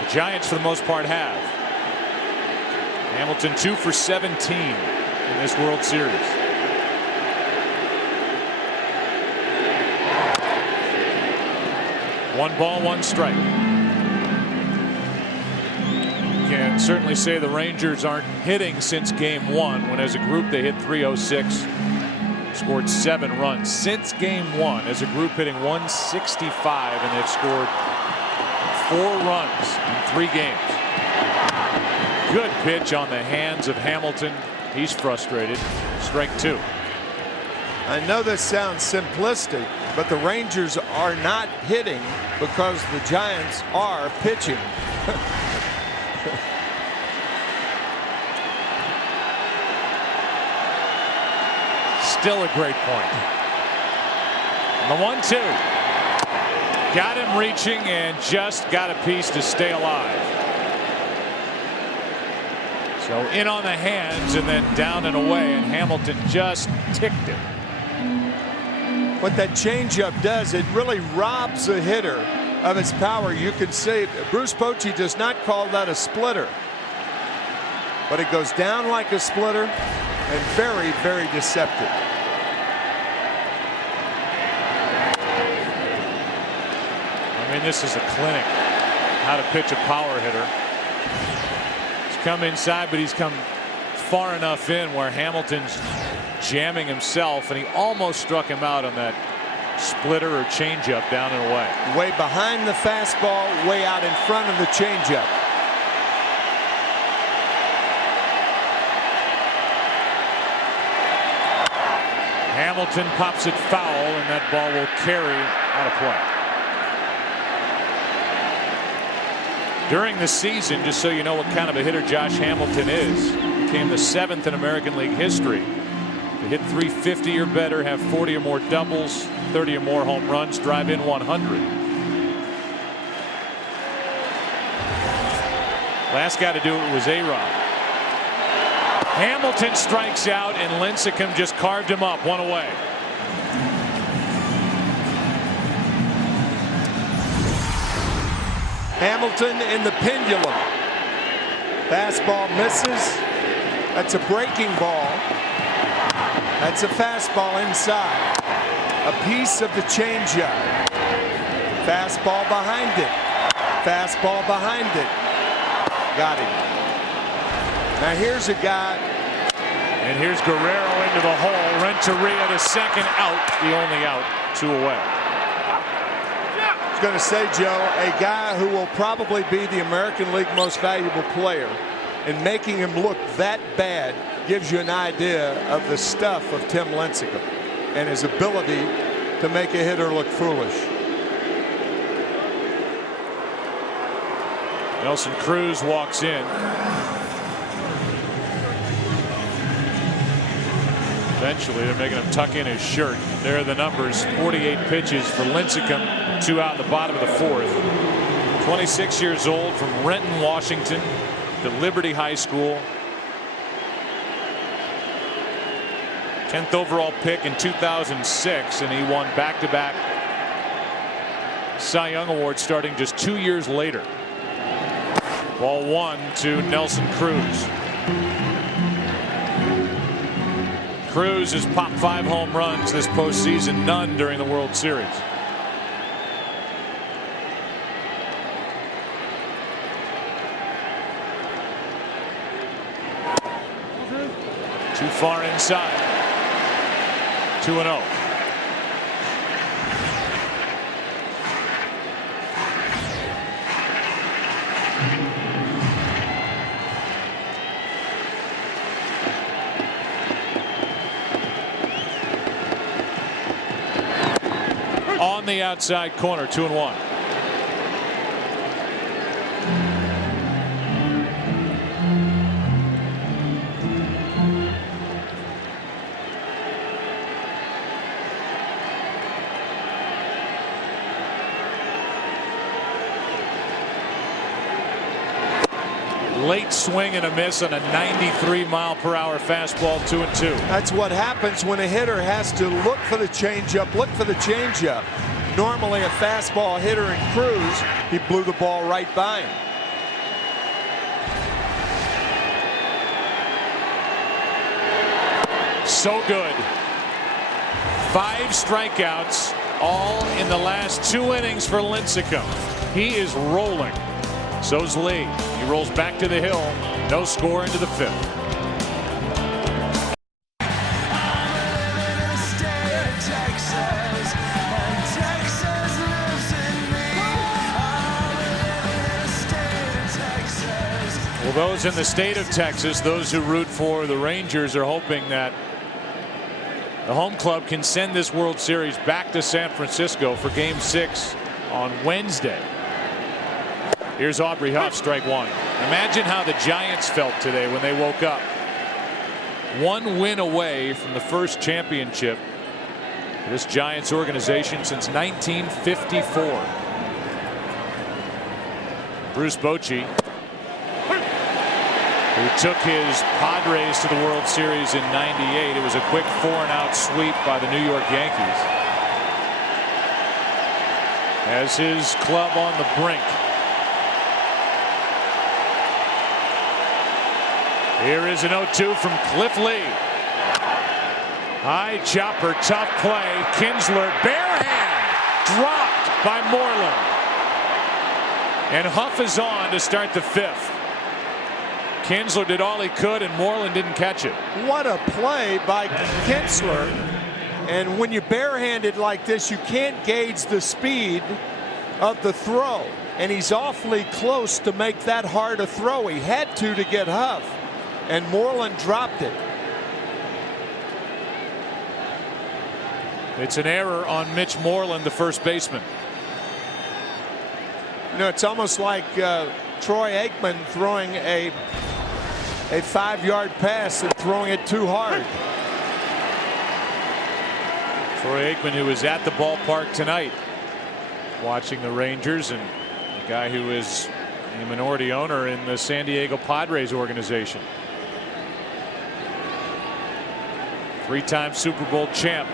the Giants for the most part have. Hamilton 2 for 17 in this World Series. One ball, 1 strike. You can certainly say the Rangers aren't hitting since game 1, when as a group they hit .306. Scored 7 runs since game 1 as a group, hitting .165, and they've scored 4 runs in 3 games. Good pitch on the hands of Hamilton. He's frustrated. Strike 2. I know this sounds simplistic, but the Rangers are not hitting because the Giants are pitching. Still a great point. And the 1-2. Got him reaching and just got a piece to stay alive. So in on the hands and then down and away, and Hamilton just ticked it. What that changeup does, it really robs a hitter of its power. You can say Bruce Bochy does not call that a splitter, but it goes down like a splitter and very, very deceptive. I mean, this is a clinic how to pitch a power hitter. He's come inside, but he's come far enough in where Hamilton's jamming himself, and he almost struck him out on that splitter or changeup down and away. Way behind the fastball, way out in front of the changeup. Hamilton pops it foul, and that ball will carry out of play. During the season, just so you know what kind of a hitter Josh Hamilton is, became the 7th in American League history to hit .350 or better, have 40 or more doubles, 30 or more home runs, drive in 100. Last guy to do it was A-Rod. Hamilton strikes out, and Lincecum just carved him up, 1 away. Hamilton in the pendulum. Fastball misses. That's a breaking ball. That's a fastball inside. A piece of the changeup. Fastball behind it. Fastball behind it. Got him. Now here's a guy. And here's Guerrero into the hole. Renteria to second, out. The only out, 2 away. I was going to say, Joe, a guy who will probably be the American League most valuable player, and making him look that bad gives you an idea of the stuff of Tim Lincecum and his ability to make a hitter look foolish. Nelson Cruz walks in. Eventually, they're making him tuck in his shirt. There are the numbers. 48 pitches for Lincecum. 2 out in the bottom of the 4th. 26 years old, from Renton, Washington, to Liberty High School. 10th overall pick in 2006, and he won back-to-back Cy Young Awards starting just 2 years later. Ball 1 to Nelson Cruz. Cruz has popped 5 home runs this postseason, none during the World Series. Too far inside. 2-0. On the outside corner, 2-1. Late swing and a miss on a 93-mile-per-hour fastball, 2-2. That's what happens when a hitter has to look for the changeup, look for the changeup. Normally a fastball hitter in Cruz, he blew the ball right by him. So good. 5 strikeouts, all in the last 2 innings for Lincecum. He is rolling. So's Lee. He rolls back to the hill. No score into the 5th. Well, those in the state of Texas, those who root for the Rangers, are hoping that the home club can send this World Series back to San Francisco for Game 6 on Wednesday. Here's Aubrey Huff, strike 1. Imagine how the Giants felt today when they woke up. 1 win away from the first championship for this Giants organization since 1954. Bruce Bochy, who took his Padres to the World Series in '98. It was a quick 4-and-out sweep by the New York Yankees. Has his club on the brink. Here is an 0-2 from Cliff Lee. High chopper, tough play. Kinsler, bare hand, dropped by Moreland. And Huff is on to start the 5th. Kinsler did all he could, and Moreland didn't catch it. What a play by Kinsler. And when you're barehanded like this, you can't gauge the speed of the throw. And he's awfully close to make that hard a throw. He had to get Huff. And Moreland dropped it. It's an error on Mitch Moreland, the first baseman. You know, it's almost like Troy Aikman throwing a 5-yard pass and throwing it too hard. Troy Aikman, who was at the ballpark tonight watching the Rangers, and a guy who is a minority owner in the San Diego Padres organization. 3-time Super Bowl champ.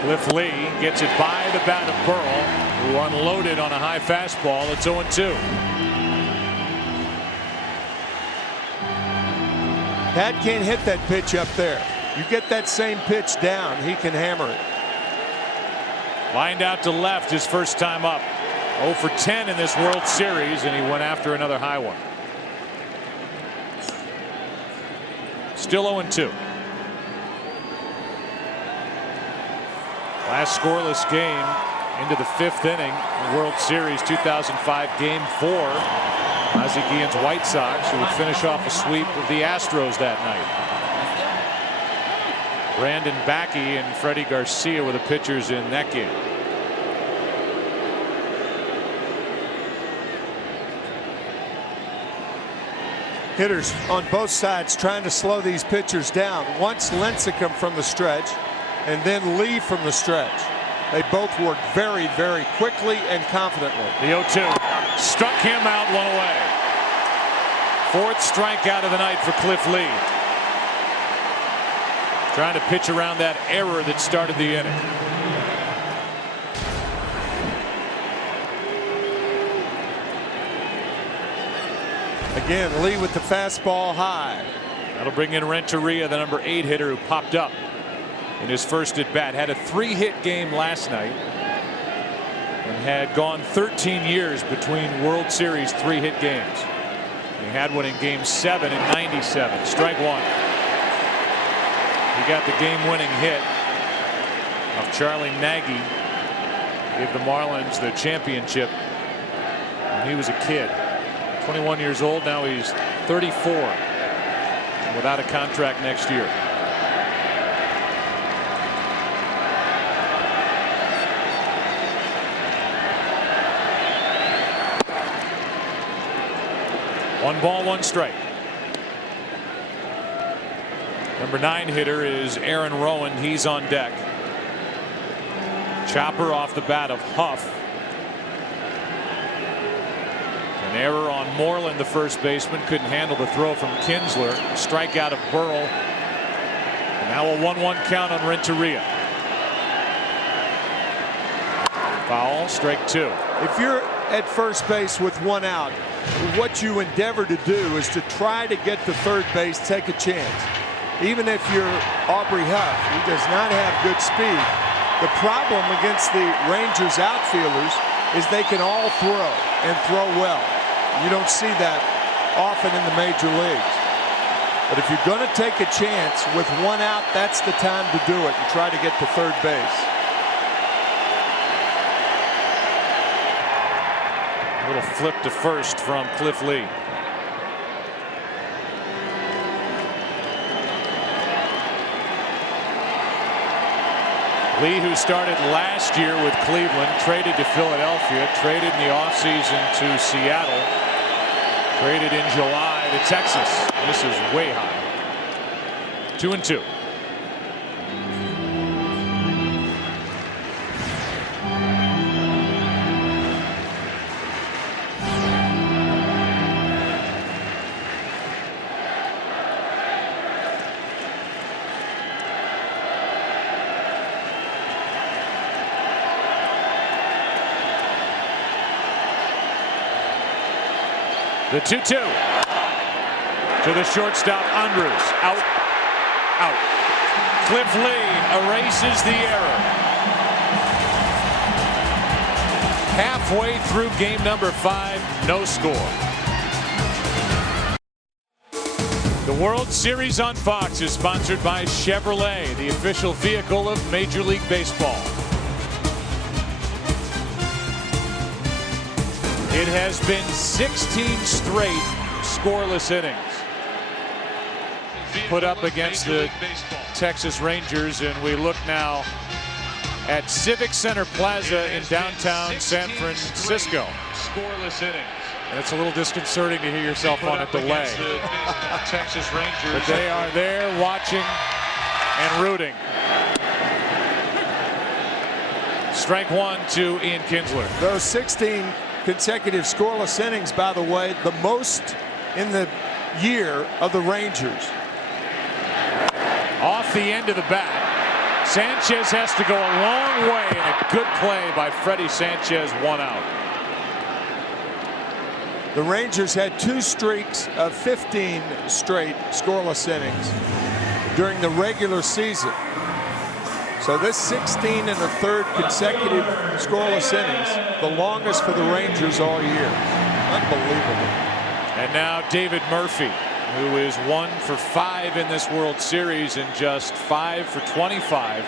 Cliff Lee gets it by the bat of Burrell, who unloaded on a high fastball. It's 0-2. Pat can't hit that pitch up there. You get that same pitch down, he can hammer it. Lined out to left his first time up. 0 for 10 in this World Series, and he went after another high one. Still 0-2. Last scoreless game into the 5th inning, the World Series 2005 Game 4. Ozzie Guillen's White Sox, who would finish off a sweep of the Astros that night. Brandon Backey and Freddie Garcia were the pitchers in that game. hitters on both sides trying to slow these pitchers down. Once Lincecum from the stretch and then Lee from the stretch. They both worked very, very quickly and confidently. The 0-2 struck him out, one away. Fourth strikeout of the night for Cliff Lee. Trying to pitch around that error that started the inning. Again, Lee with the fastball high. That'll bring in Renteria, the number 8 hitter who popped up in his first at bat. Had a 3-hit game last night and had gone 13 years between World Series 3-hit games. He had one in Game 7 in '97. Strike one. He got the game-winning hit of Charlie Nagy. Gave the Marlins the championship when he was a kid. 21 years old, now he's 34 and without a contract next year. One ball, one strike. Number 9 hitter is Aaron Rowan. He's on deck. Chopper off the bat of Huff. An error on Moreland, the first baseman. Couldn't handle the throw from Kinsler. Strikeout of Burrell. And now a 1-1 count on Renteria. Foul, strike 2. If you're at first base with one out, what you endeavor to do is to try to get to third base, take a chance. Even if you're Aubrey Huff, he does not have good speed. The problem against the Rangers outfielders is they can all throw and throw well. You don't see that often in the major leagues. But if you're going to take a chance with one out, that's the time to do it and try to get to third base. A little flip to first from Cliff Lee. Lee, who started last year with Cleveland, traded to Philadelphia, traded in the offseason to Seattle, traded in July to Texas. This is way high. 2-2. The 2-2 to the shortstop, Andrews. Out. Cliff Lee erases the error. Halfway through game number 5, no score. The World Series on Fox is sponsored by Chevrolet, the official vehicle of Major League Baseball. It has been 16 straight scoreless innings put up against the Texas Rangers, and we look now at Civic Center Plaza in downtown San Francisco. Scoreless innings. And it's a little disconcerting to hear yourself on a delay. Texas Rangers. But they are there watching and rooting. Strike one to Ian Kinsler. Those 16 consecutive scoreless innings, by the way, the most in the year of the Rangers. Off the end of the bat, Sanchez has to go a long way, and a good play by Freddie Sanchez, 1 out. The Rangers had 2 streaks of 15 straight scoreless innings during the regular season. So this 16 and a third consecutive scoreless innings, the longest for the Rangers all year. Unbelievable. And now David Murphy, who is 1 for 5 in this World Series and just 5 for 25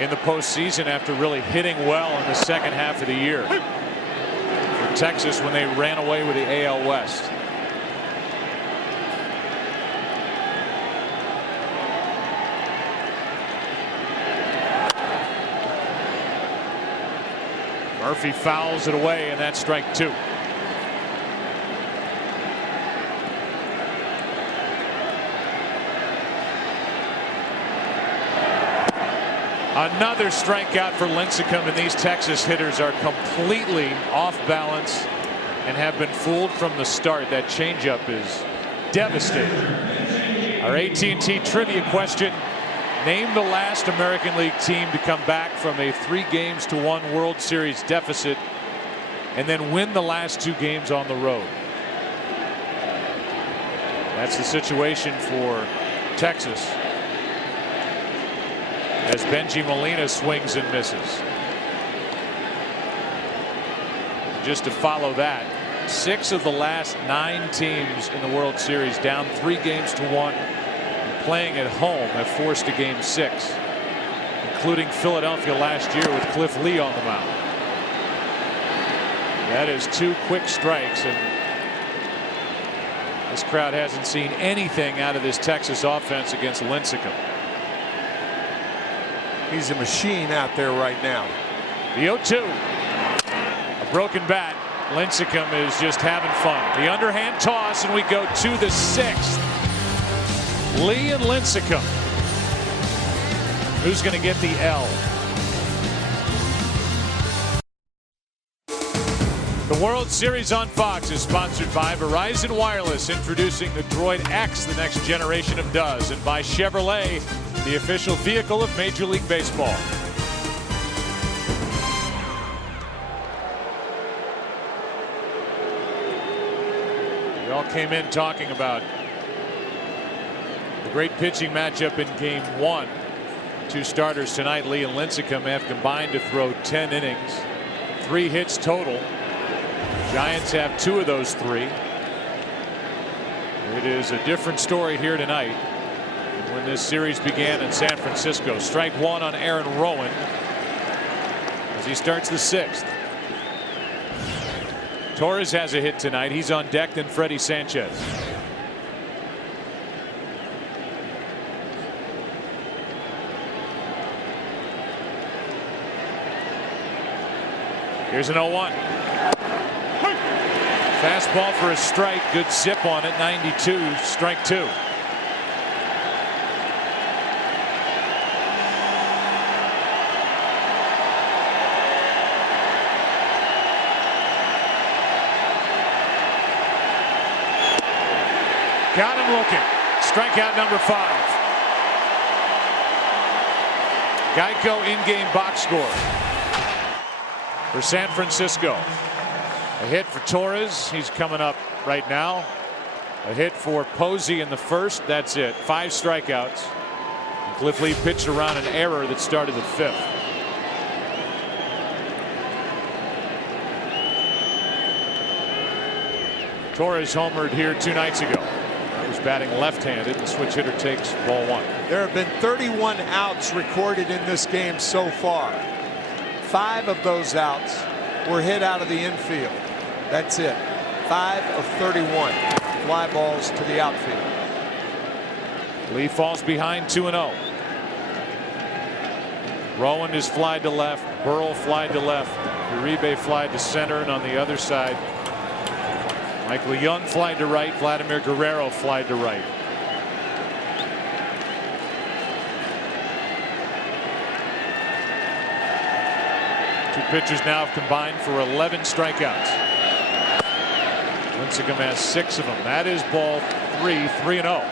in the postseason after really hitting well in the second half of the year for Texas when they ran away with the AL West. Murphy fouls it away, and that's strike 2. Another strikeout for Lincecum, and these Texas hitters are completely off balance and have been fooled from the start. That changeup is devastating. Our AT&T trivia question: name the last American League team to come back from a 3-1 World Series deficit and then win the last 2 games on the road. That's the situation for Texas as Benji Molina swings and misses. Just to follow that, 6 of the last 9 teams in the World Series down 3-1 playing at home have forced a Game 6, including Philadelphia last year with Cliff Lee on the mound. That is 2 quick strikes, and this crowd hasn't seen anything out of this Texas offense against Lincecum. He's a machine out there right now. The 0-2. A broken bat. Lincecum is just having fun. The underhand toss, and we go to the 6th. Lee and Lincecum. Who's going to get the L? The World Series on Fox is sponsored by Verizon Wireless, introducing the Droid X, the next generation of does, and by Chevrolet, the official vehicle of Major League Baseball. We all came in talking about the great pitching matchup in Game 1. 2 starters tonight. Lee and Lincecum have combined to throw 10 innings, 3 hits total. Giants have 2 of those 3. It is a different story here tonight than when this series began in San Francisco. Strike 1 on Aaron Rowan as he starts the 6th. Torres has a hit tonight. He's on deck than Freddie Sanchez. Here's an 0-1. Fastball for a strike. Good zip on it. 92. Strike 2. Got him looking. Strikeout number 5. Geico in-game box score for San Francisco. A hit for Torres. He's coming up right now. A hit for Posey in the 1st. That's it. 5 strikeouts. And Cliff Lee pitched around an error that started the 5th. Torres homered here 2 nights ago. He was batting left-handed. The switch hitter takes ball 1. There have been 31 outs recorded in this game so far. 5 of those outs were hit out of the infield. That's it. 5 of 31 fly balls to the outfield. Lee falls behind 2-0. Rowan is flied to left. Burrell flied to left. Uribe flied to center, and on the other side, Michael Young flied to right. Vladimir Guerrero flied to right. Two pitchers now have combined for 11 strikeouts. Lincecum has 6 of them. That is ball 3, 3-0.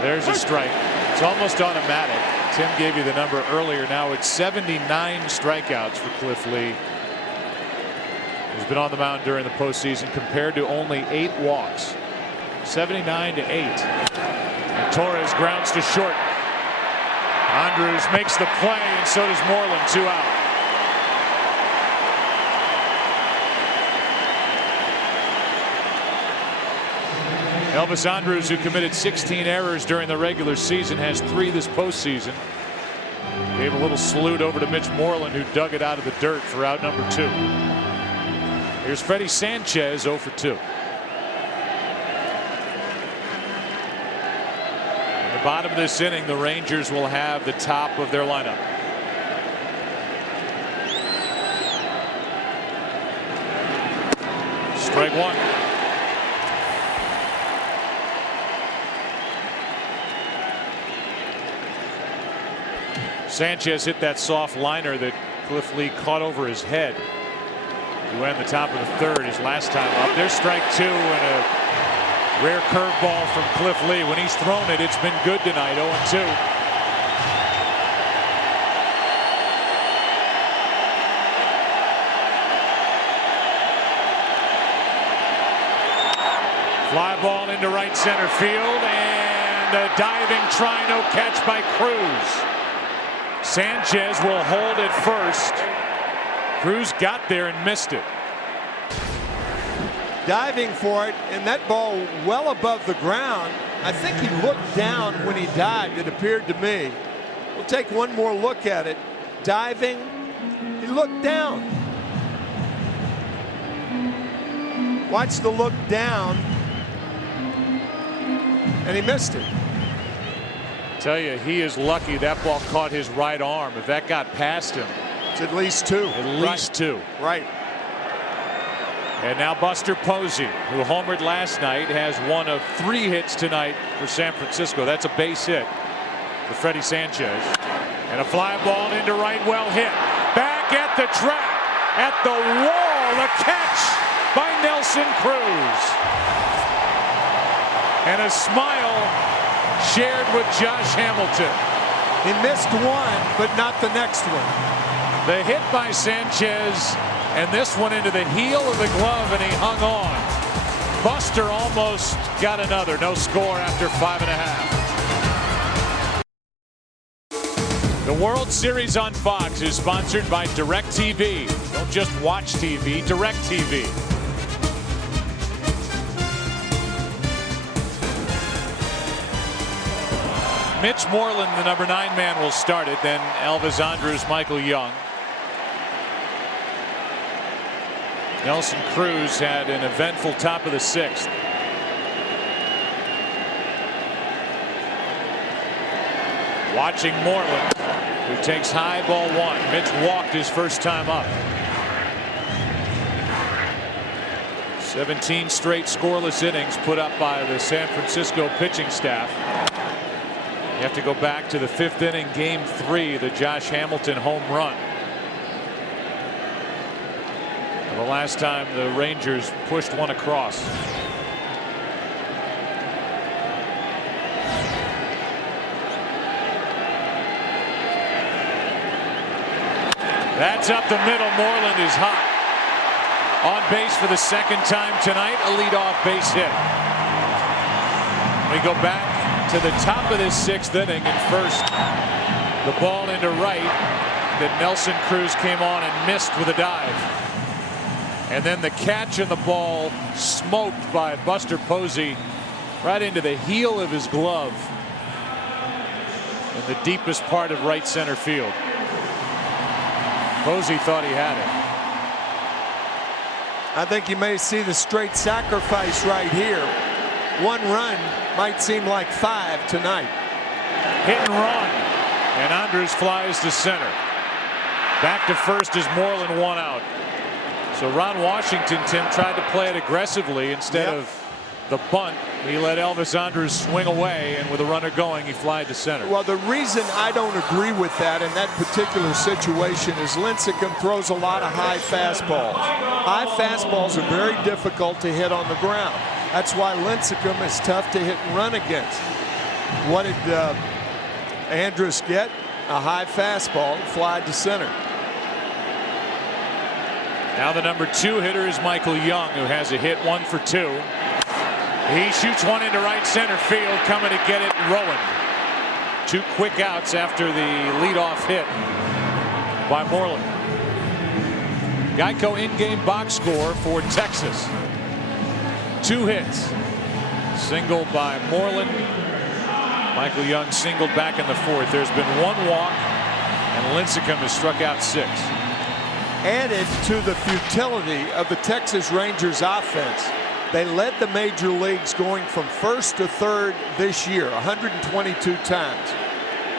There's a strike. It's almost automatic. Tim gave you the number earlier. Now it's 79 strikeouts for Cliff Lee. He's been on the mound during the postseason compared to only 8 walks. 79 to 8. And Torres grounds to short. Andrews makes the play, and so does Moreland. 2 out. Elvis Andrews, who committed 16 errors during the regular season, has 3 this postseason. Gave a little salute over to Mitch Moreland, who dug it out of the dirt for out number 2. Here's Freddie Sanchez, 0 for 2. At the bottom of this inning, the Rangers will have the top of their lineup. Strike one. Sanchez hit that soft liner that Cliff Lee caught over his head. He went in the top of the third his last time up. There's strike two and a rare curveball from Cliff Lee. When he's thrown it, it's been good tonight. 0-2. Fly ball into right center field, and a diving try, no catch by Cruz. Sanchez will hold it first. Cruz got there and missed it. Diving for it, and that ball well above the ground. I think he looked down when he dived, it appeared to me. We'll take one more look at it. Diving, he looked down. Watch the look down, and he missed it. Tell you, he is lucky that ball caught his right arm. If that got past him, it's at least two. At least two. Right. And now Buster Posey, who homered last night, has one of 3 hits tonight for San Francisco. That's a base hit for Freddie Sanchez. And a fly ball into right, well hit. Back at the track, at the wall, a catch by Nelson Cruz. And a smile shared with Josh Hamilton. He missed one, but not the next one. The hit by Sanchez, and this one into the heel of the glove, and he hung on. Buster almost got another. No score after 5.5. The World Series on Fox is sponsored by DirecTV. Don't just watch TV, DirecTV. Mitch Moreland, the number 9 man, will start it. Then Elvis Andrus, Michael Young. Nelson Cruz had an eventful top of the 6th. Watching Moreland, who takes high, ball 1. Mitch walked his first time up. 17 straight scoreless innings put up by the San Francisco pitching staff. You have to go back to the 5th inning, game 3, the Josh Hamilton home run. The last time the Rangers pushed one across. That's up the middle. Moreland is hot. On base for the 2nd time tonight, a leadoff base hit. We go back to the top of this 6th inning, and first the ball into right that Nelson Cruz came on and missed with a dive. And then the catch and the ball smoked by Buster Posey right into the heel of his glove in the deepest part of right center field. Posey thought he had it. I think you may see the straight sacrifice right here. 1 run might seem like 5 tonight. Hit and run, and Andrus flies to center. Back to first as Moreland 1 out. So Ron Washington, Tim, tried to play it aggressively instead of the bunt. He let Elvis Andrus swing away, and with a runner going, he flied to center. Well, the reason I don't agree with that in that particular situation is Lincecum throws a lot of high fastballs. High fastballs are very difficult to hit on the ground. That's why Lincecum is tough to hit and run against. What did Andrus get? A high fastball, flied to center. Now the number 2 hitter is Michael Young, who has a hit, 1 for 2. He shoots one into right center field, coming to get it, Rowan. 2 quick outs after the leadoff hit by Moreland. Geico in-game box score for Texas. 2 hits. Single by Moreland. Michael Young singled back in the 4th. There's been 1 walk, and Lincecum has struck out 6. Added to the futility of the Texas Rangers offense, they led the major leagues going from 1st to 3rd this year, 122 times.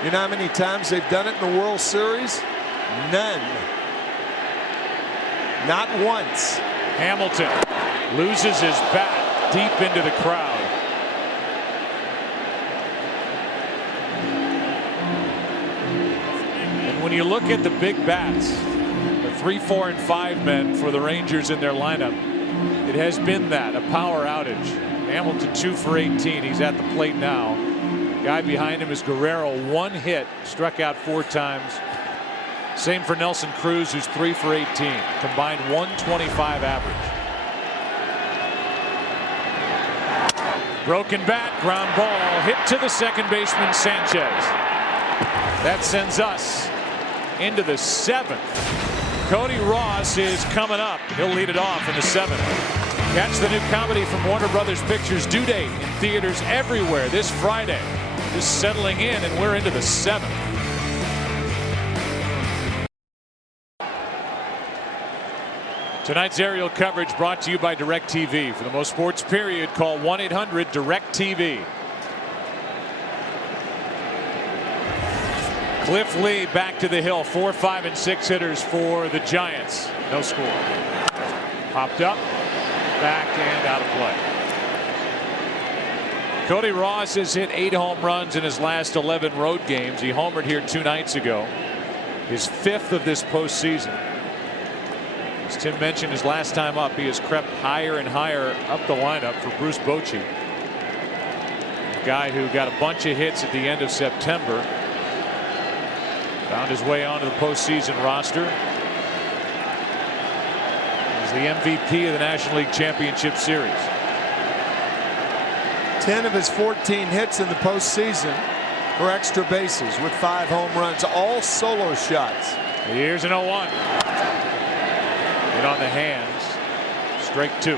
You know how many times they've done it in the World Series? None. Not once. Hamilton Loses his bat deep into the crowd. And when you look at the big bats, the 3, 4, and 5 men for the Rangers in their lineup, it has been that, a power outage. Hamilton 2 for 18. He's at the plate now. Guy behind him is Guerrero. 1 hit, struck out 4 times. Same for Nelson Cruz, who's 3 for 18. Combined 125 average. Broken bat, ground ball, hit to the second baseman Sanchez. That sends us into the 7th. Cody Ross is coming up. He'll lead it off in the 7th. Catch the new comedy from Warner Brothers Pictures, due date in theaters everywhere this Friday. Just settling in, and we're into the 7th. Tonight's aerial coverage brought to you by DirecTV. For the most sports period, call 1-800-DIRECTV. Cliff Lee back to the hill. 4, 5, and 6 hitters for the Giants. No score. Popped up, back, and out of play. Cody Ross has hit 8 home runs in his last 11 road games. He homered here 2 nights ago. His 5th of this postseason. As Tim mentioned, his last time up, he has crept higher and higher up the lineup for Bruce Bochy. A guy who got a bunch of hits at the end of September. Found his way onto the postseason roster. He's the MVP of the National League Championship Series. 10 of his 14 hits in the postseason for extra bases with 5 home runs, all solo shots. Here's an 0-1. Hit on the hands. Strike 2.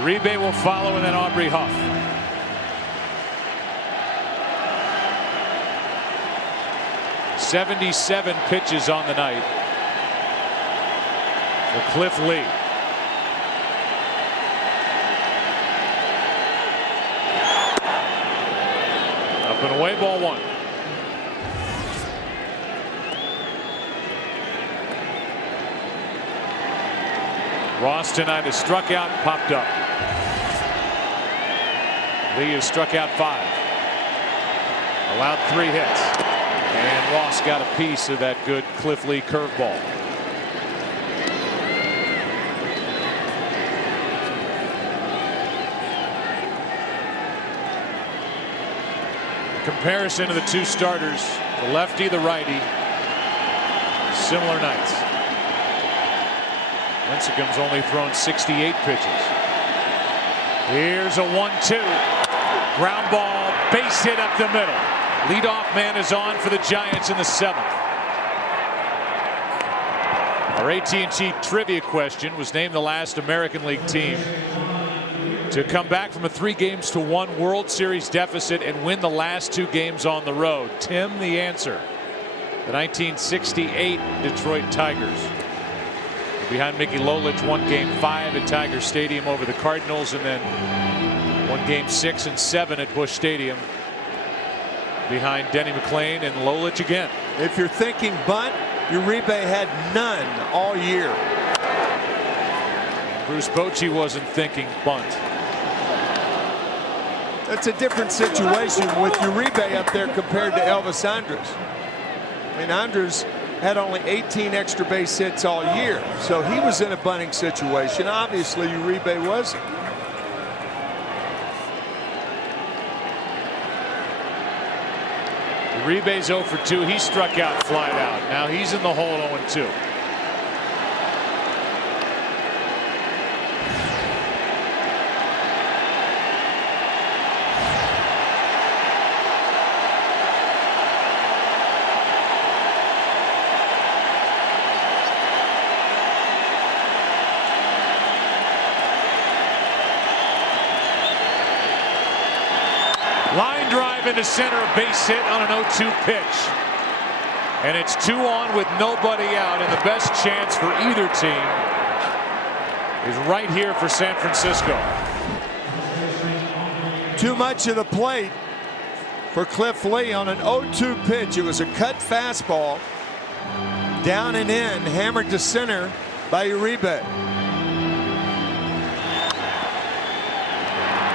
Uribe will follow, and then Aubrey Huff. .77 pitches on the night for Cliff Lee. Up and away, ball 1. Ross tonight has struck out, popped up. Lee has struck out 5. Allowed 3 hits. And Ross got a piece of that good Cliff Lee curveball. Comparison of the 2 starters, the lefty, the righty, similar nights. Lincecum's only thrown 68 pitches. Here's a 1-2. Ground ball, base hit up the middle. Leadoff man is on for the Giants in the 7th. Our AT&T trivia question was named the last American League team to come back from a 3-1 World Series deficit and win the last 2 games on the road. Tim, the answer. The 1968 Detroit Tigers. Behind Mickey Lolich, won Game 5 at Tiger Stadium over the Cardinals, and then won Game 6 and 7 at Busch Stadium behind Denny McClain and Lolich again. If you're thinking bunt, Uribe had none all year. Bruce Bochy wasn't thinking bunt. That's a different situation with Uribe up there compared to Elvis Andrus. I mean, Andrus had only 18 extra base hits all year, so he was in a bunting situation. Obviously, Uribe wasn't. Uribe's 0 for 2. He struck out, flied out. Now he's in the hole, 0-2. Line drive into center, a base hit on an 0-2 pitch. And it's 2 on with nobody out, and the best chance for either team is right here for San Francisco. Too much of the plate for Cliff Lee on an 0-2 pitch. It was a cut fastball. Down and in, hammered to center by Uribe.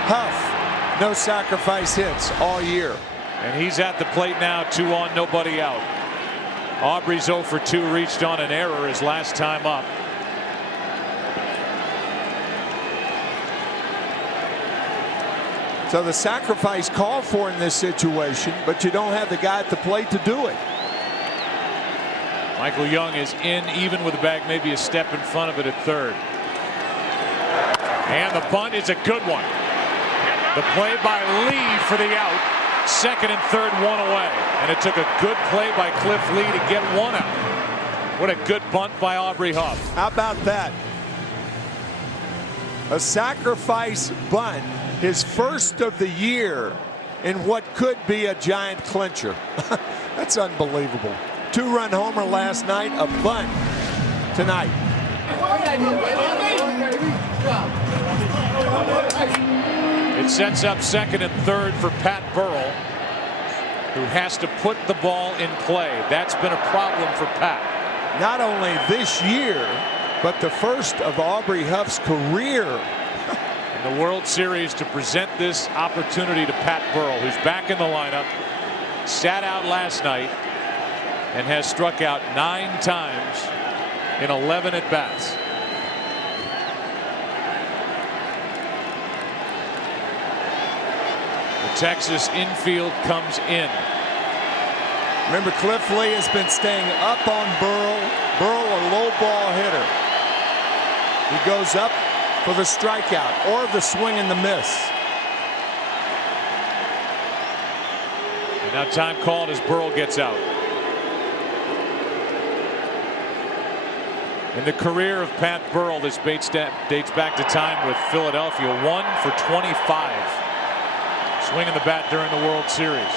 Huff, no sacrifice hits all year. And he's at the plate now, 2 on, nobody out. Aubrey's 0 for 2, reached on an error his last time up. So the sacrifice called for in this situation, but you don't have the guy at the plate to do it. Michael Young is in, even with the bag, maybe a step in front of it at third. And the bunt is a good one. The play by Lee for the out. Second and third, 1 away. And it took a good play by Cliff Lee to get 1 out. What a good bunt by Aubrey Huff. How about that? A sacrifice bunt, his first of the year in what could be a giant clincher. That's unbelievable. 2-run homer last night, a bunt tonight. It sets up second and third for Pat Burrell, who has to put the ball in play. That's been a problem for Pat. Not only this year, but the first of Aubrey Huff's career. In the World Series to present this opportunity to Pat Burrell, who's back in the lineup, sat out last night, and has struck out 9 times in 11 at-bats. The Texas infield comes in. Remember, Cliff Lee has been staying up on Burrell. Burrell, a low ball hitter. He goes up for the strikeout or the swing and the miss. And now time called as Burrell gets out. In the career of Pat Burrell, this dates back to time with Philadelphia, 1 for 25. Swinging the bat during the World Series.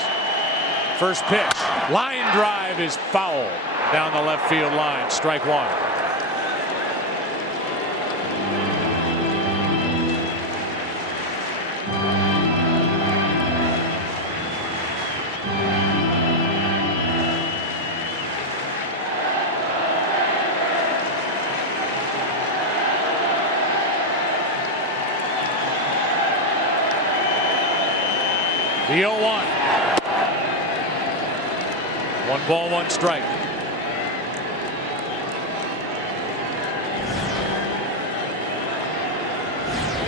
First pitch, line drive is foul down the left field line. Strike 1. The 0-1. 1 ball, 1 strike.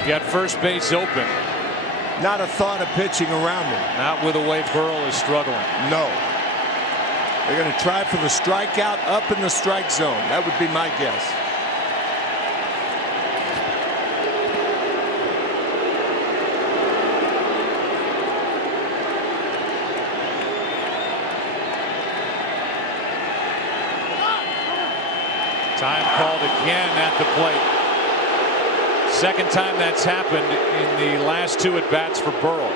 Got first base open. Not a thought of pitching around him. Not with the way Burrell is struggling. No. They're going to try for the strikeout up in the strike zone. That would be my guess. Time called again at the plate. Second time that's happened in the last 2 at-bats for Burrell.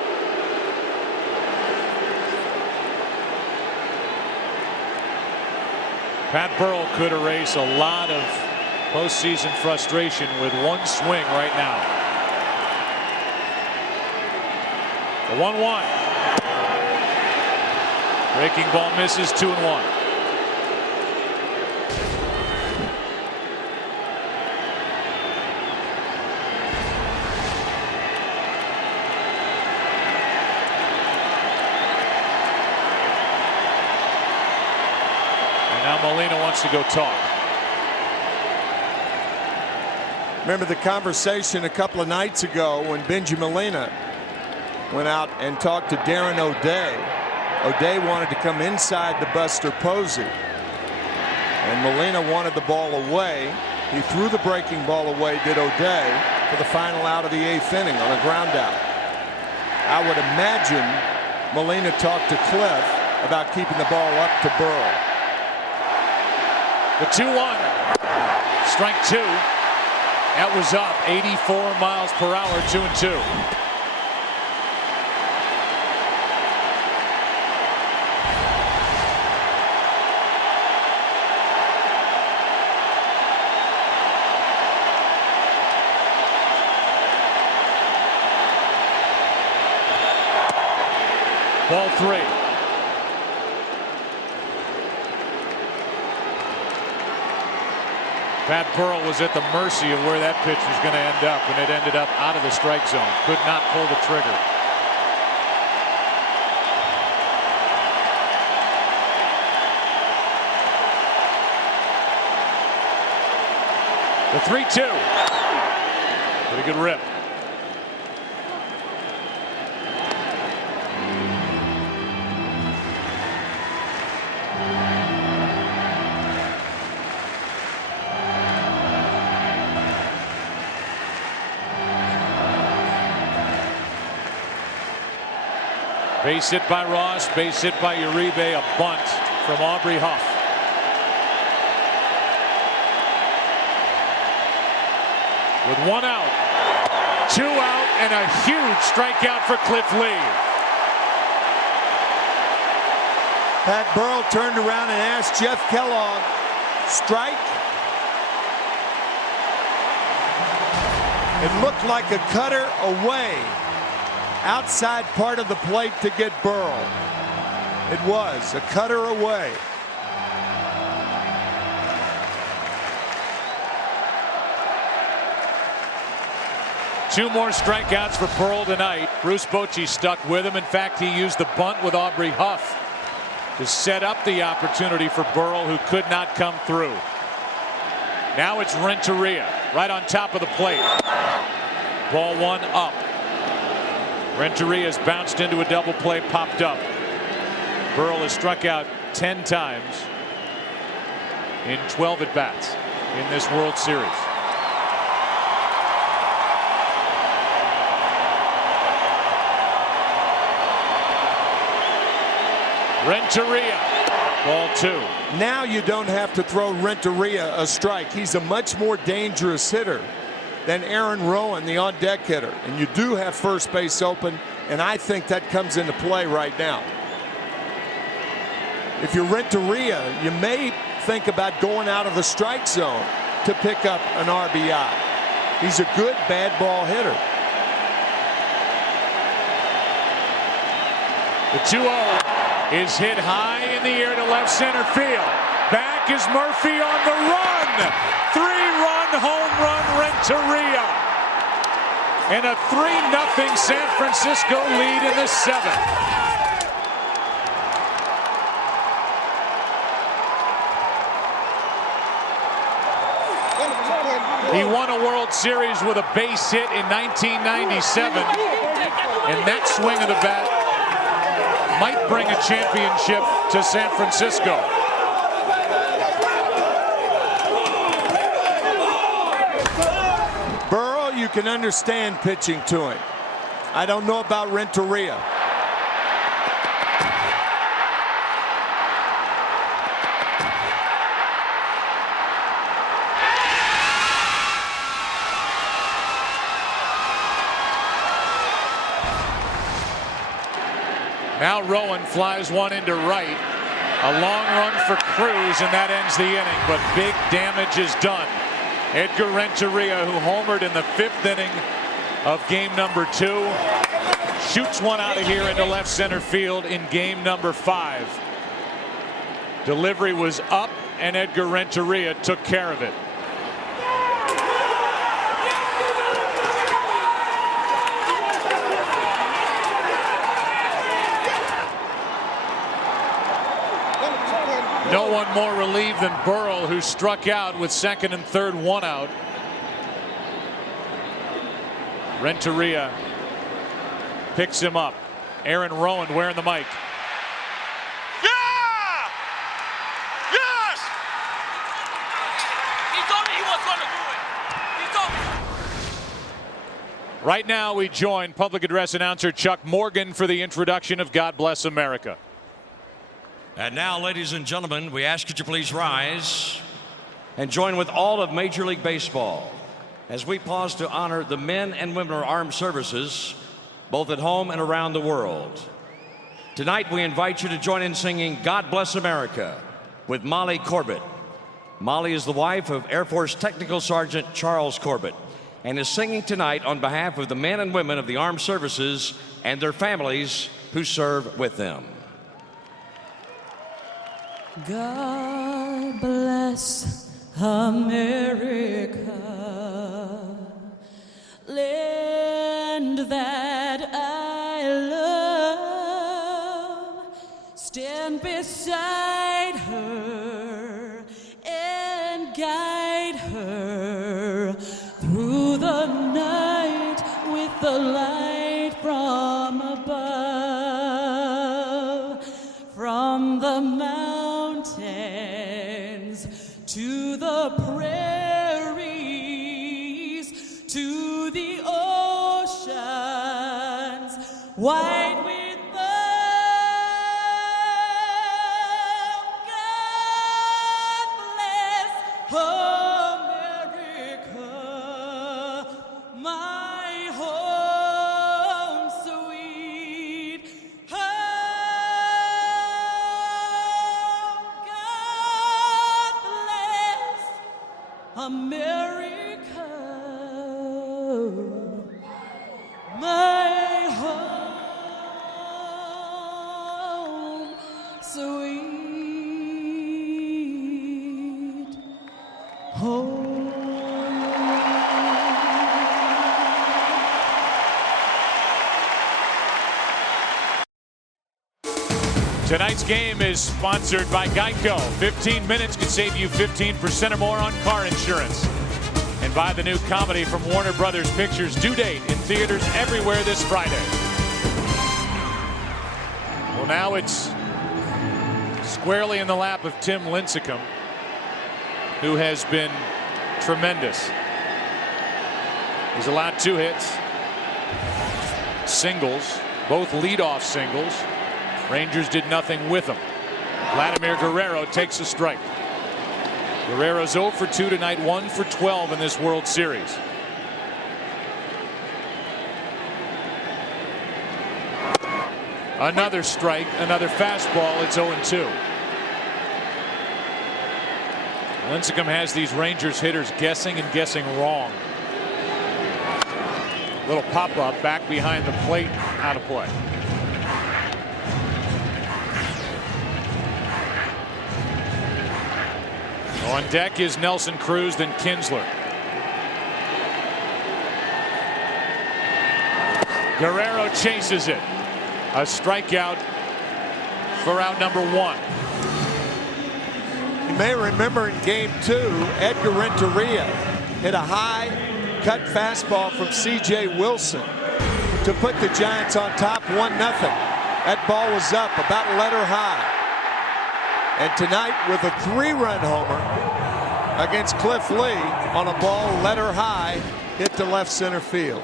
Pat Burrell could erase a lot of postseason frustration with 1 swing right now. The 1-1. Breaking ball misses, 2-1. Now Molina wants to go talk. Remember the conversation a couple of nights ago when Benji Molina went out and talked to Darren O'Day. O'Day wanted to come inside to Buster Posey. And Molina wanted the ball away. He threw the breaking ball away, did O'Day, for the final out of the 8th inning on a ground out. I would imagine Molina talked to Cliff about keeping the ball up to Burrell. The 2-1. Strike 2. That was up 84 miles per hour, 2-2. Ball 3. Pat Burrell was at the mercy of where that pitch was going to end up, and it ended up out of the strike zone. Could not pull the trigger. The 3-2. Pretty good rip. Base hit by Ross, base hit by Uribe, a bunt from Aubrey Huff. With 1 out, 2 out, and a huge strikeout for Cliff Lee. Pat Burrell turned around and asked Jeff Kellogg, strike? It looked like a cutter away. Outside part of the plate to get Burrell. It was a cutter away. Two more strikeouts for Burrell tonight. Bruce Bochy stuck with him. In fact, he used the bunt with Aubrey Huff to set up the opportunity for Burrell, who could not come through. Now it's Renteria right on top of the plate. Ball 1 up. Renteria has bounced into a double play, popped up. Burrell has struck out 10 times in 12 at-bats in this World Series. Renteria, ball 2. Now you don't have to throw Renteria a strike. He's a much more dangerous hitter than Aaron Rowan, the on-deck hitter. And you do have first base open, and I think that comes into play right now. If you're Renteria, you may think about going out of the strike zone to pick up an RBI. He's a good bad ball hitter. The 2-0 is hit high in the air to left center field. Back is Murphy on the run. 3-run home run, Renteria. And a 3-0 San Francisco lead in the 7th. He won a World Series with a base hit in 1997. And that swing of the bat might bring a championship to San Francisco. Burrell, you can understand pitching to him. I don't know about Renteria. Now Rowan flies one into right. A long run for Cruz, and that ends the inning. But big damage is done. Edgar Renteria, who homered in the 5th inning of game number 2, shoots one out of here into left center field in game number 5. Delivery was up, and Edgar Renteria took care of it. No one more relieved than Burrell, who struck out with 2nd and 3rd 1 out. Renteria picks him up. Aaron Rowan wearing the mic. Yeah! Yes! He told me he was going to do it. He told me. Right now we join public address announcer Chuck Morgan for the introduction of God Bless America. And now, ladies and gentlemen, we ask you to please rise and join with all of Major League Baseball as we pause to honor the men and women of our armed services, both at home and around the world. Tonight, we invite you to join in singing God Bless America with Molly Corbett. Molly is the wife of Air Force Technical Sergeant Charles Corbett and is singing tonight on behalf of the men and women of the armed services and their families who serve with them. God bless America, land that I love, stand beside her and guide her through the night with the light from above, from the mountains to the prairies, to the oceans, wide with the God bless America, my home sweet home. God bless America, my home sweet home. Tonight's game is sponsored by Geico. 15 minutes could save you 15% or more on car insurance. And buy the new comedy from Warner Brothers Pictures, Due Date, in theaters everywhere this Friday. Well, now it's squarely in the lap of Tim Lincecum, who has been tremendous. He's allowed 2 hits, singles, both leadoff singles. Rangers did nothing with him. Vladimir Guerrero takes a strike. Guerrero's 0 for 2 tonight, 1 for 12 in this World Series. Another strike, another fastball. It's 0-2. Lincecum has these Rangers hitters guessing and guessing wrong. Little pop-up back behind the plate, out of play. On deck is Nelson Cruz, then Kinsler. Guerrero chases it. A strikeout for out number 1. You may remember in game 2, Edgar Renteria hit a high cut fastball from C.J. Wilson to put the Giants on top 1-0. That ball was up about letter high. And tonight, with a 3-run homer against Cliff Lee on a ball letter high, hit to left center field.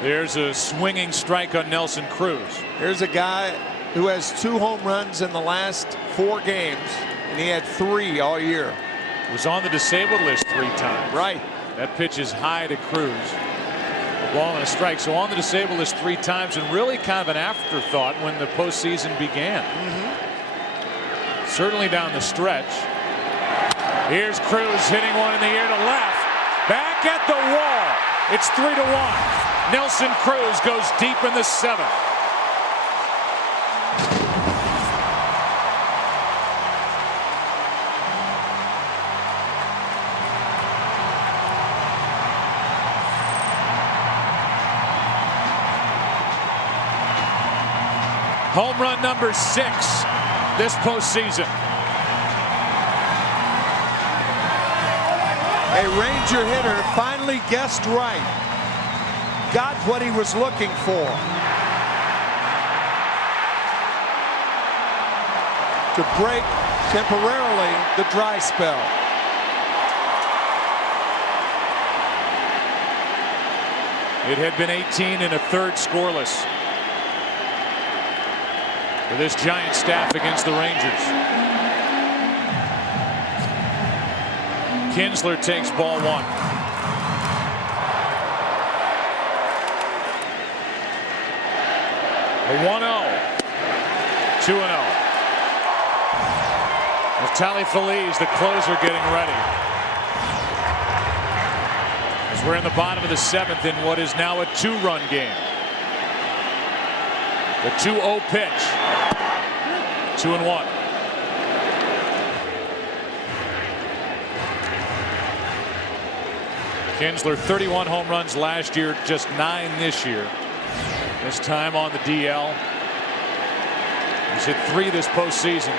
There's a swinging strike on Nelson Cruz. Here's a guy who has 2 home runs in the last 4 games, and he had 3 all year. Was on the disabled list 3 times. Right. That pitch is high to Cruz. A ball and a strike. So on the disabled list 3 times, and really kind of an afterthought when the postseason began. Certainly down the stretch. Here's Cruz hitting one in the air to left. Back at the wall. It's 3-1. Nelson Cruz goes deep in the 7th. Home run number 6 this postseason. A Ranger hitter finally guessed right. Got what he was looking for. To break temporarily the dry spell. It had been 18 and a third scoreless for this Giant staff against the Rangers. Kinsler takes ball 1. A 1-0. 2-0. Neftali Feliz, the closer, getting ready. As we're in the bottom of the 7th in what is now a 2-run game. The 2-0 pitch. 2-1. Kinsler 31 home runs last year, just 9 this year. This time on the DL. He's hit 3 this postseason.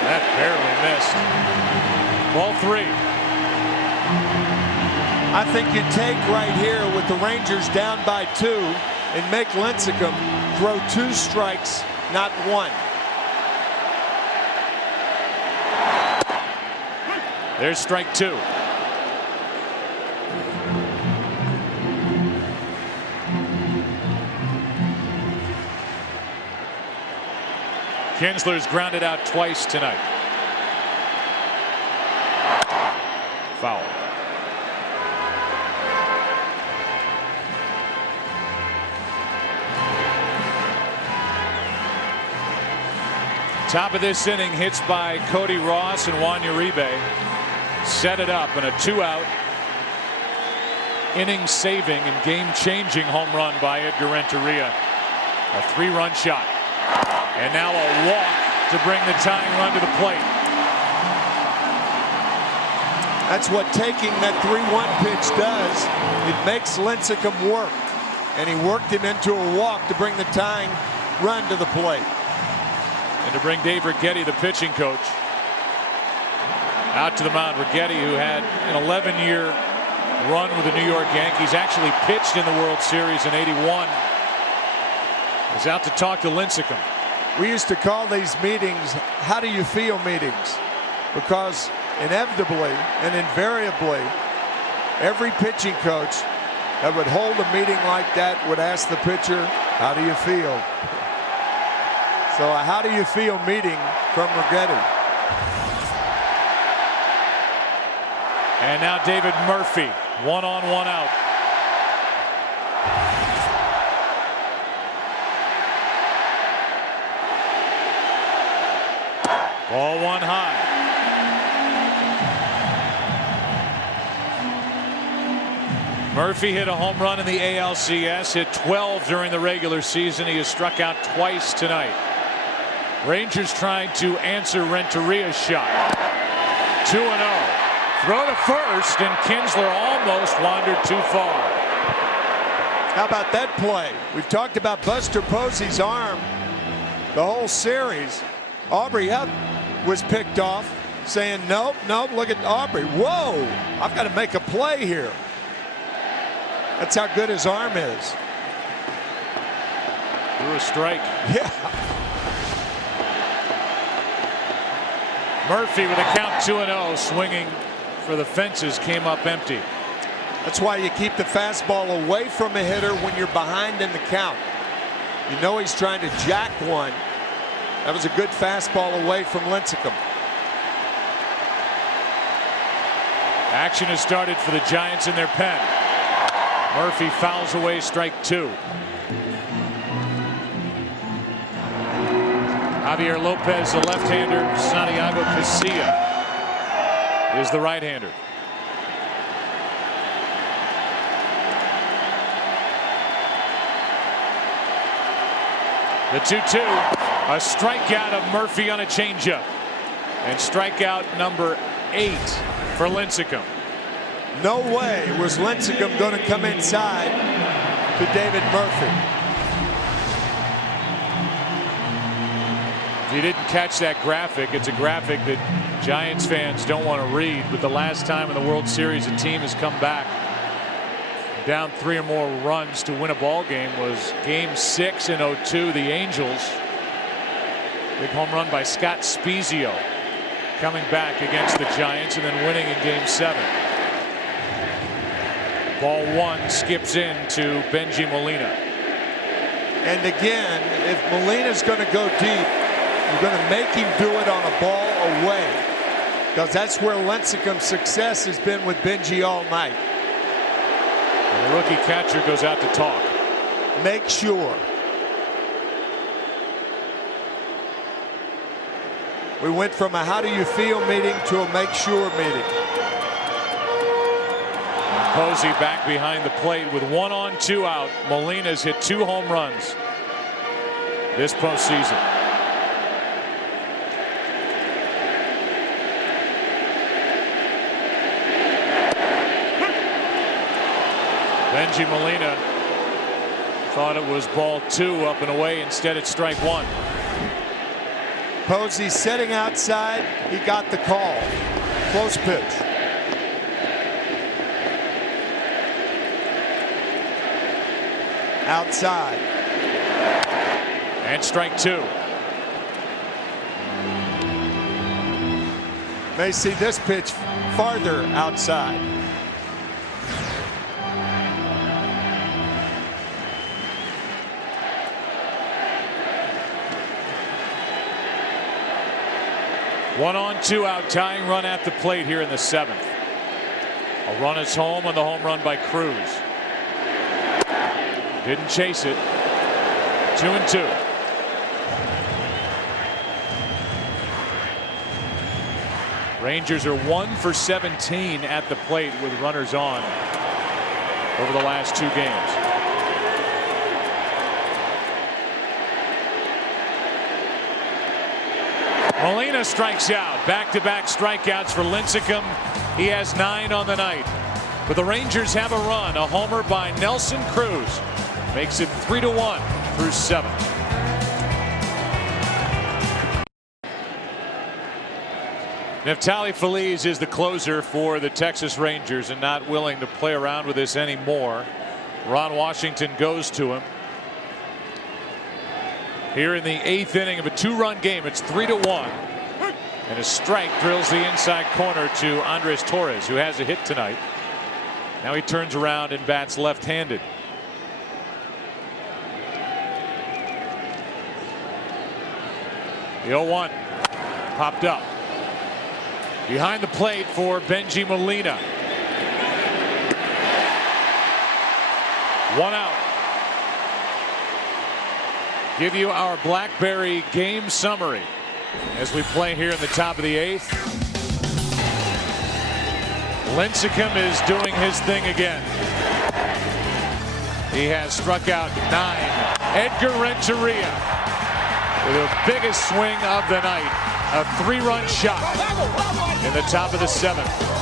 That barely missed. Ball 3. I think you take right here with the Rangers down by 2 and make Lincecum throw 2 strikes, not 1. There's strike 2. Kinsler's grounded out twice tonight. Foul. Top of this inning, hits by Cody Ross and Juan Uribe. Set it up, and a 2-out inning-saving and game-changing home run by Edgar Renteria. A 3-run shot. And now a walk to bring the tying run to the plate. That's what taking that 3-1 pitch does. It makes Lincecum work. And he worked him into a walk to bring the tying run to the plate. And to bring Dave Righetti, the pitching coach, out to the mound. Righetti, who had an 11-year run with the New York Yankees, actually pitched in the World Series in '81, is out to talk to Lincecum. We used to call these meetings "How do you feel" meetings, because inevitably and invariably every pitching coach that would hold a meeting like that would ask the pitcher, "How do you feel?" So a "How do you feel" meeting from Righetti. And now David Murphy, 1 on, 1 out. Ball 1 high. Murphy hit a home run in the ALCS, hit 12 during the regular season. He has struck out twice tonight. Rangers trying to answer Renteria's shot. 2-0. Throw to first, and Kinsler almost wandered too far. How about that play? We've talked about Buster Posey's arm the whole series. Aubrey Hupp was picked off, saying, nope, nope, look at Aubrey. Whoa, I've got to make a play here. That's how good his arm is. Threw a strike. Yeah. Murphy with a count 2-0, swinging for the fences, came up empty. That's why you keep the fastball away from a hitter when you're behind in the count. You know he's trying to jack one. That was a good fastball away from Lincecum. Action has started for the Giants in their pen. Murphy fouls away strike 2. Javier Lopez, the left-hander. Santiago Casilla is the right-hander. The 2-2, a strikeout of Murphy on a changeup, and strikeout number 8 for Lincecum. No way was Lincecum going to come inside to David Murphy. If you didn't catch that graphic, it's a graphic that Giants fans don't want to read, but the last time in the World Series a team has come back down 3 or more runs to win a ball game was Game 6 in '02. The Angels, big home run by Scott Spezio, coming back against the Giants and then winning in Game 7. Ball 1 skips in to Benji Molina. And again, if Molina's going to go deep, you're going to make him do it on a ball away, because that's where Lincecum's success has been with Benji all night. And the rookie catcher goes out to talk. Make sure. We went from a "how do you feel" meeting to a "make sure" meeting. Posey back behind the plate with 1 on, 2 out. Molina's hit 2 home runs this postseason. Benji Molina thought it was ball 2 up and away. Instead, it's strike 1. Posey sitting outside. He got the call. Close pitch. Outside. And strike 2. May see this pitch farther outside. One on, 2 out, tying run at the plate here in the 7th. A run is home on the home run by Cruz. Didn't chase it. 2-2. Rangers are 1 for 17 at the plate with runners on over the last 2 games. Molina strikes out. Back-to-back strikeouts for Lincecum. He has 9 on the night. But the Rangers have a run. A homer by Nelson Cruz makes it 3-1 through 7. Neftali Feliz is the closer for the Texas Rangers and not willing to play around with this anymore. Ron Washington goes to him. Here in the 8th inning of a 2-run game, it's 3-1. And a strike drills the inside corner to Andres Torres, who has a hit tonight. Now he turns around and bats left-handed. The 0-1 popped up. Behind the plate for Benji Molina. 1 out. Give you our BlackBerry game summary as we play here in the top of the 8th. Lincecum is doing his thing again. He has struck out 9. Edgar Renteria with the biggest swing of the night. A 3-run shot in the top of the 7th.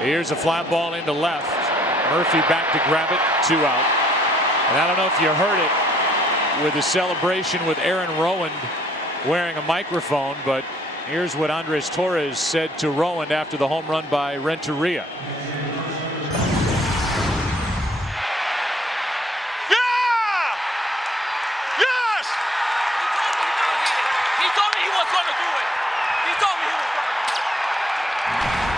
Here's a fly ball into left. Murphy back to grab it. 2 out. And I don't know if you heard it with the celebration with Aaron Rowand wearing a microphone, but here's what Andres Torres said to Rowand after the home run by Renteria.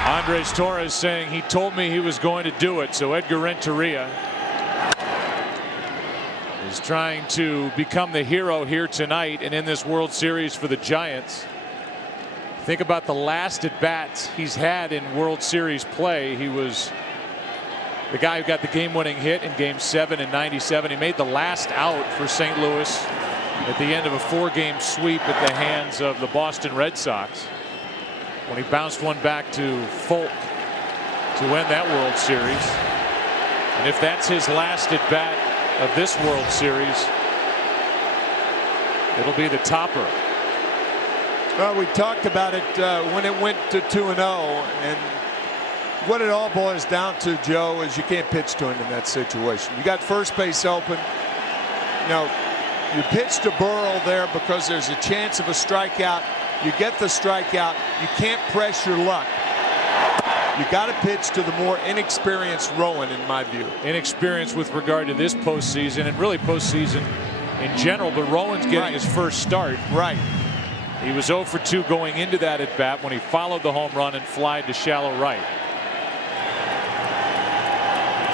Andres Torres saying he told me he was going to do it. So Edgar Renteria is trying to become the hero here tonight and in this World Series for the Giants. Think about the last at bats he's had in World Series play. He was the guy who got the game-winning hit in Game 7 in '97. He made the last out for St. Louis at the end of a 4-game sweep at the hands of the Boston Red Sox, when he bounced one back to Folk to win that World Series. And if that's his last at bat of this World Series, it'll be the topper. Well, we talked about it when it went to 2-0, and what it all boils down to, Joe, is you can't pitch to him in that situation. You got first base open. You know, you pitch to Burrell there because there's a chance of a strikeout. You get the strikeout. You can't press your luck. You got to pitch to the more inexperienced Rowand, in my view. Inexperienced with regard to this postseason and really postseason in general, but Rowand's getting his first start. Right. He was 0 for 2 going into that at bat when he followed the home run and flied to shallow right.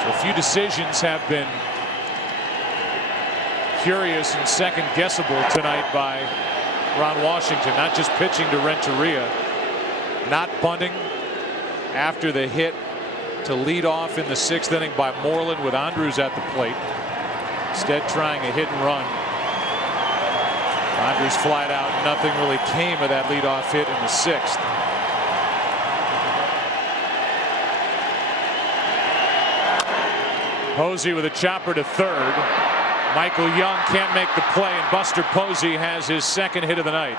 So a few decisions have been curious and second guessable tonight by Ron Washington. Not just pitching to Renteria, not bunting after the hit to lead off in the 6th inning by Moreland with Andrews at the plate. Instead trying a hit and run. Andrews flied out. Nothing really came of that leadoff hit in the 6th. Posey with a chopper to third. Michael Young can't make the play, and Buster Posey has his second hit of the night.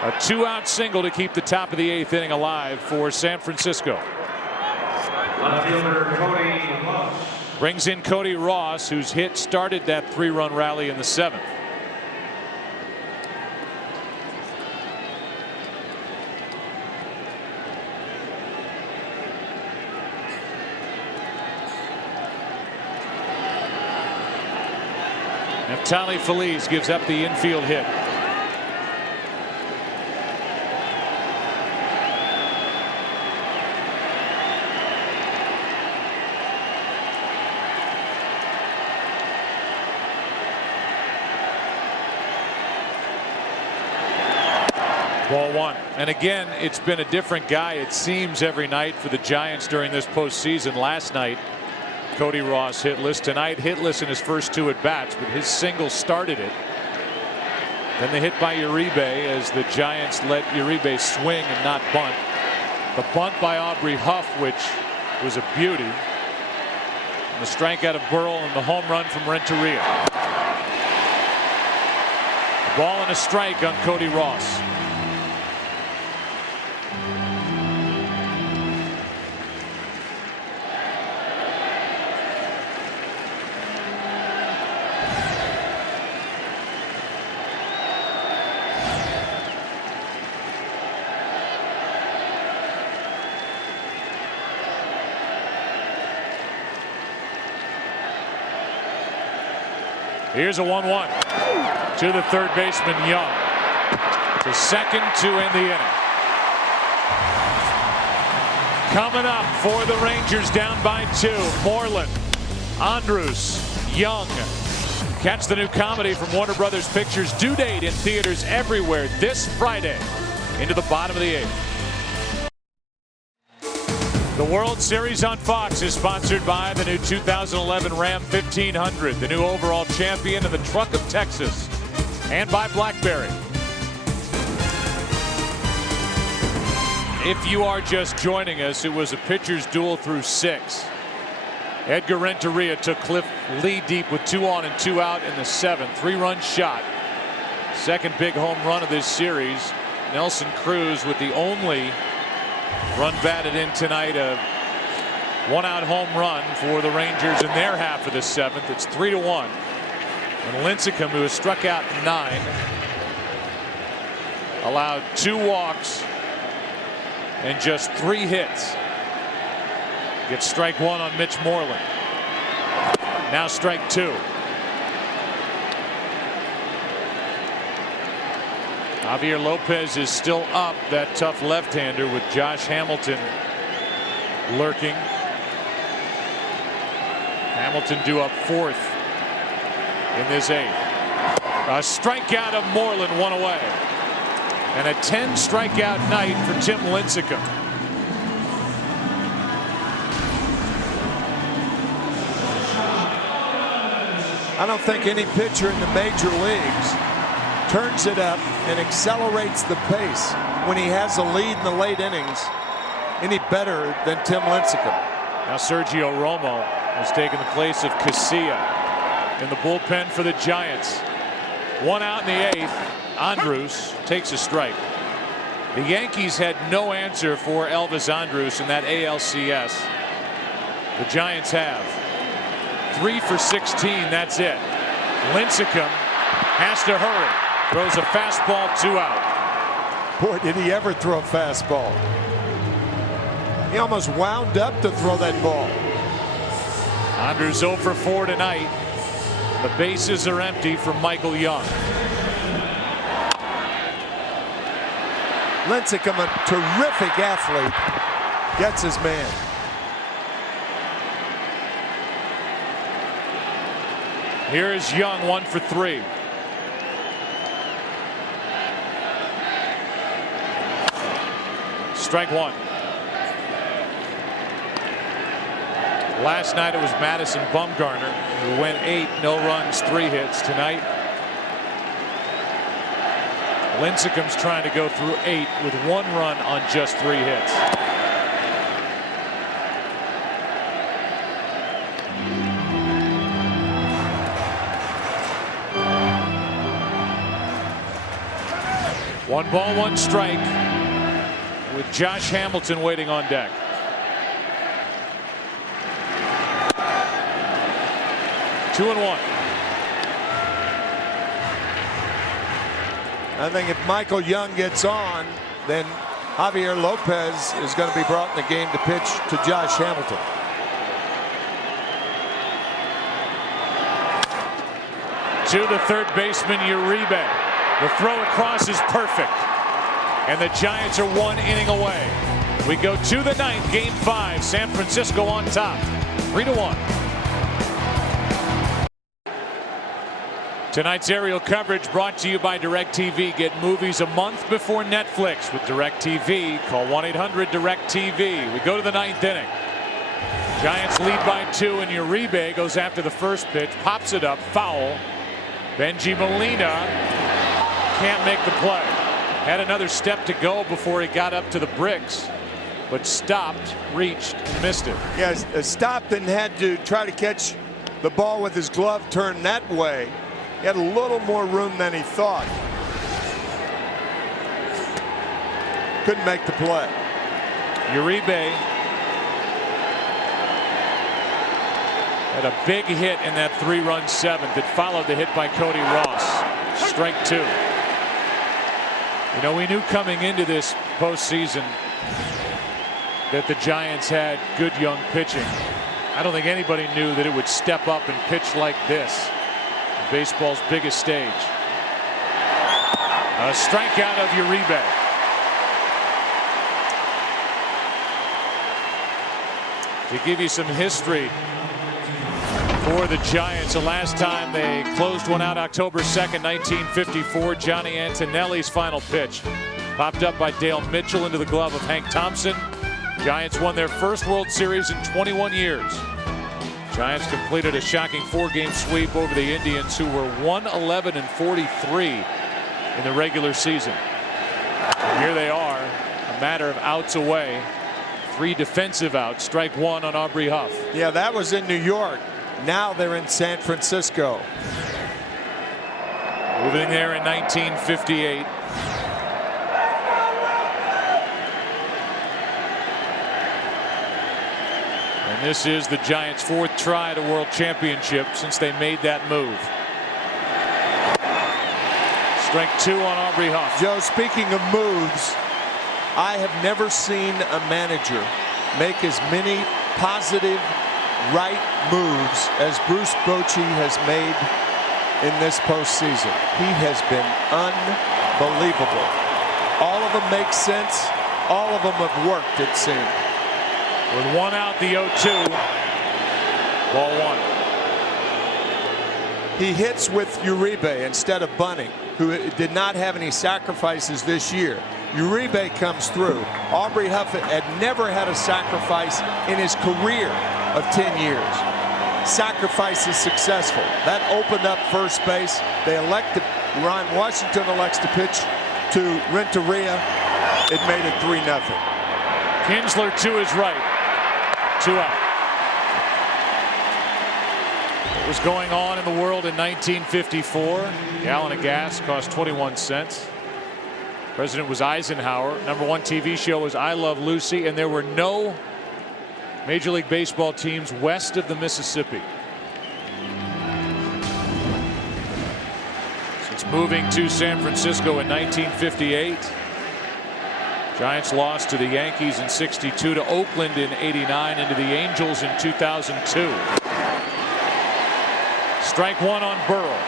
A 2-out single to keep the top of the 8th inning alive for San Francisco. Brings in Cody Ross, whose hit started that 3-run rally in the 7th. Neftali Feliz gives up the infield hit. Ball 1. And again, it's been a different guy, it seems, every night for the Giants during this postseason. Last night, Cody Ross hitless. Tonight, hitless in his first 2 at-bats, but his single started it. Then the hit by Uribe as the Giants let Uribe swing and not bunt. The bunt by Aubrey Huff, which was a beauty. And the strikeout of Burrell and the home run from Renteria. A ball and a strike on Cody Ross. Here's a 1-1 to the third baseman Young. To second to end the inning. Coming up for the Rangers down by 2. Moreland, Andrus, Young. Catch the new comedy from Warner Brothers Pictures. Due date in theaters everywhere this Friday into the bottom of the 8th. The World Series on Fox is sponsored by the new 2011 Ram 1500, the new overall champion of the Truck of Texas, and by BlackBerry. If you are just joining us, it was a pitcher's duel through 6. Edgar Renteria took Cliff Lee deep with 2 on and 2 out in the 7th. 3-run shot. Second big home run of this series. Nelson Cruz with the only run batted in tonight, a 1-out home run for the Rangers in their half of the 7th. It's 3-1. And Lincecum, who has struck out 9, allowed 2 walks and just 3 hits. Gets strike 1 on Mitch Moreland. Now strike 2. Javier Lopez is still up, that tough left-hander, with Josh Hamilton lurking. Hamilton due up 4th in this 8th. A strikeout of Moreland, 1 away. And a 10 strikeout night for Tim Lincecum. I don't think any pitcher in the major leagues turns it up and accelerates the pace when he has a lead in the late innings any better than Tim Lincecum. Now Sergio Romo has taken the place of Casilla in the bullpen for the Giants. 1 out in the 8th. Andrus takes a strike. The Yankees had no answer for Elvis Andrus in that ALCS. The Giants have. 3 for 16, that's it. Lincecum has to hurry. Throws a fastball, 2 out. Boy, did he ever throw a fastball. He almost wound up to throw that ball. Andrus 0 for 4 tonight. The bases are empty for Michael Young. Lincecum, a terrific athlete, gets his man. Here is Young, 1 for 3. Strike 1. Last night it was Madison Bumgarner who went 8, no runs, 3 hits. Tonight, Lincecum's trying to go through 8 with 1 run on just 3 hits. 1 ball, 1 strike with Josh Hamilton waiting on deck. Two and 1. I think if Michael Young gets on, then Javier Lopez is going to be brought in the game to pitch to Josh Hamilton. To the third baseman, Uribe. The throw across is perfect. And the Giants are 1 inning away. We go to the 9th, game 5. San Francisco on top, 3-1. Tonight's aerial coverage brought to you by DirecTV. Get movies a month before Netflix with DirecTV. Call 1-800-DirecTV. We go to the 9th inning. Giants lead by 2, and Uribe goes after the first pitch, pops it up, foul. Benji Molina can't make the play. Had another step to go before he got up to the bricks, but stopped, reached, and missed it. Yeah, stopped and had to try to catch the ball with his glove turned that way. He had a little more room than he thought. Couldn't make the play. Uribe had a big hit in that 3-run 7th that followed the hit by Cody Ross. Strike 2. You know, we knew coming into this postseason that the Giants had good young pitching. I don't think anybody knew that it would step up and pitch like this. Baseball's biggest stage. A strikeout of Uribe. To give you some history for the Giants, the last time they closed one out October 2nd, 1954, Johnny Antonelli's final pitch popped up by Dale Mitchell into the glove of Hank Thompson. Giants won their first World Series in 21 years. Giants completed a shocking 4-game sweep over the Indians, who were 111-43 in the regular season. And here they are, a matter of outs away. 3 defensive outs, strike 1 on Aubrey Huff. Yeah, that was in New York. Now they're in San Francisco. Moving there in 1958. And this is the Giants' 4th try at a world championship since they made that move. Strike 2 on Aubrey Huff. Joe, speaking of moves, I have never seen a manager make as many positive right moves as Bruce Bochy has made in this postseason. He has been unbelievable. All of them make sense. All of them have worked, it seems. With 1 out, the 0-2. Ball 1. He hits with Uribe instead of Bunning, who did not have any sacrifices this year. Uribe comes through. Aubrey Huff had never had a sacrifice in his career of 10 years. Sacrifice is successful. That opened up first base. They elected, Ron Washington elects to pitch to Renteria. It made it 3-0. Kinsler to his right. 2 out. What was going on in the world in 1954? A gallon of gas cost 21 cents. President was Eisenhower. #1 TV show was I Love Lucy, and there were no Major League Baseball teams west of the Mississippi. Since moving to San Francisco in 1958, Giants lost to the Yankees in '62, to Oakland in '89, and to the Angels in 2002. Strike 1 on Burrow.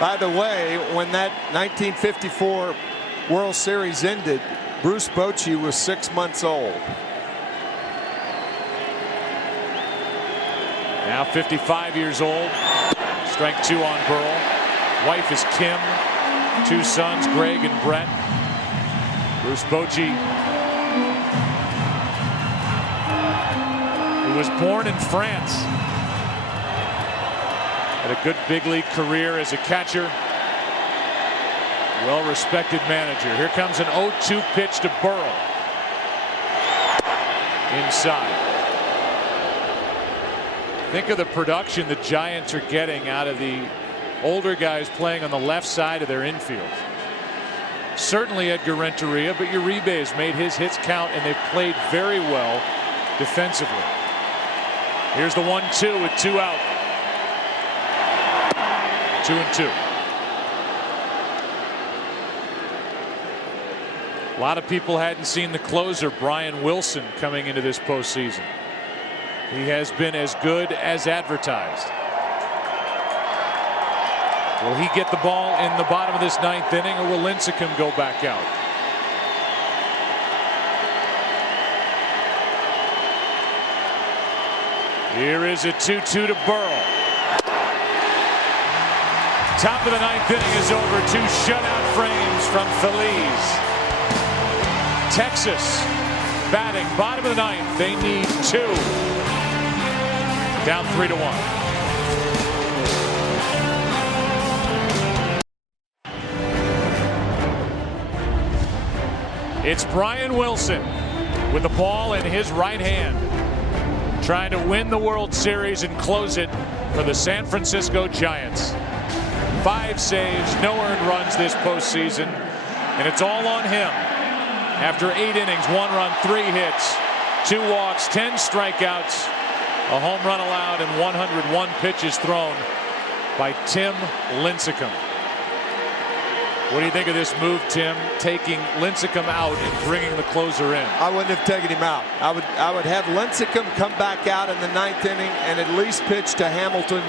By the way, when that 1954 World Series ended, Bruce Bochy was 6 months old. Now 55 years old. Strike 2 on Burrow. Wife is Kim. 2 sons, Greg and Brett. Bruce Bochy, who was born in France, had a good big league career as a catcher. Well-respected manager. Here comes an 0-2 pitch to Burrow. Inside. Think of the production the Giants are getting out of the older guys playing on the left side of their infield. certainly Edgar Renteria, but Uribe has made his hits count, and they've played very well defensively. Here's the 1-2 with 2 out. 2-2. A lot of people hadn't seen the closer, Brian Wilson, coming into this postseason. He has been as good as advertised. Will he get the ball in the bottom of this 9th inning, or will Lincecum go back out? Here is a 2-2 to Burrell. Top of the 9th inning is over. 2 shutout frames from Feliz. Texas batting bottom of the 9th. They need 2. Down 3-1. It's Brian Wilson with the ball in his right hand, trying to win the World Series and close it for the San Francisco Giants. 5 saves, no earned runs this postseason, and it's all on him. After 8 innings, 1 run, 3 hits, 2 walks, 10 strikeouts, a home run allowed, and 101 pitches thrown by Tim Lincecum. What do you think of this move, Tim, taking Lincecum out and bringing the closer in? I wouldn't have taken him out. I would have Lincecum come back out in the 9th inning and at least pitch to Hamilton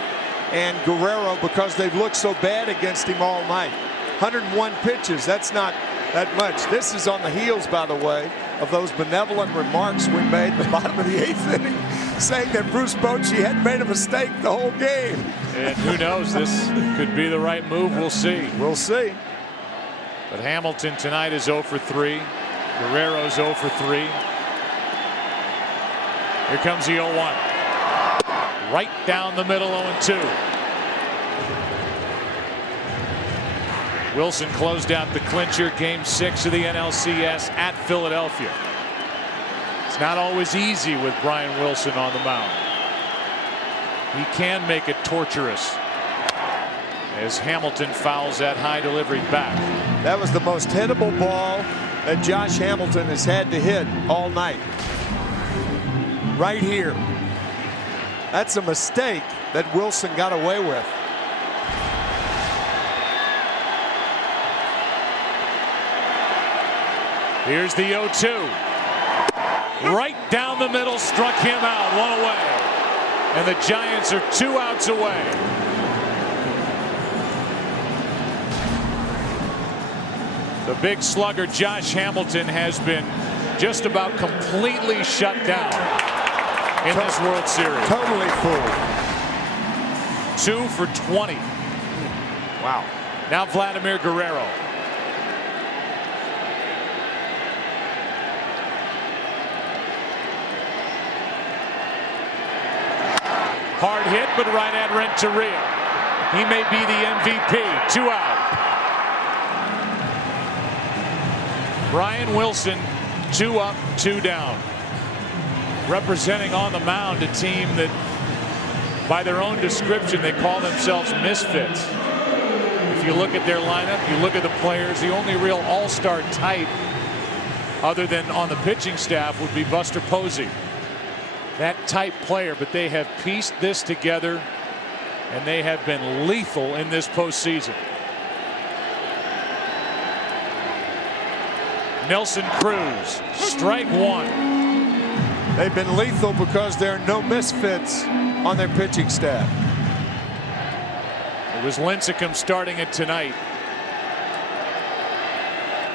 and Guerrero, because they've looked so bad against him all night. 101 pitches, that's not that much. This is on the heels, by the way, of those benevolent remarks we made at the bottom of the 8th inning, saying that Bruce Bochy hadn't made a mistake the whole game. And who knows, this could be the right move. We'll see. We'll see. But Hamilton tonight is 0 for 3. Guerrero's 0 for 3. Here comes the 0-1. Right down the middle, 0-2. Wilson closed out the clincher, Game 6 of the NLCS at Philadelphia. It's not always easy with Brian Wilson on the mound. He can make it torturous as Hamilton fouls that high delivery back. That was the most hittable ball that Josh Hamilton has had to hit all night. Right here. That's a mistake that Wilson got away with. Here's the 0-2. Right down the middle, struck him out, 1 away. And the Giants are 2 outs away. The big slugger Josh Hamilton has been just about completely shut down in this World Series. Totally fooled. 2 for 20. Wow. Now Vladimir Guerrero. Hard hit, but right at Renteria. He may be the MVP. 2 out. Brian Wilson, 2 up, 2 down. Representing on the mound a team that, by their own description, they call themselves misfits. If you look at their lineup, you look at the players, the only real all-star type other than on the pitching staff would be Buster Posey. That type player, but they have pieced this together and they have been lethal in this postseason. Nelson Cruz, strike 1. They've been lethal because there are no misfits on their pitching staff. It was Lincecum starting it tonight.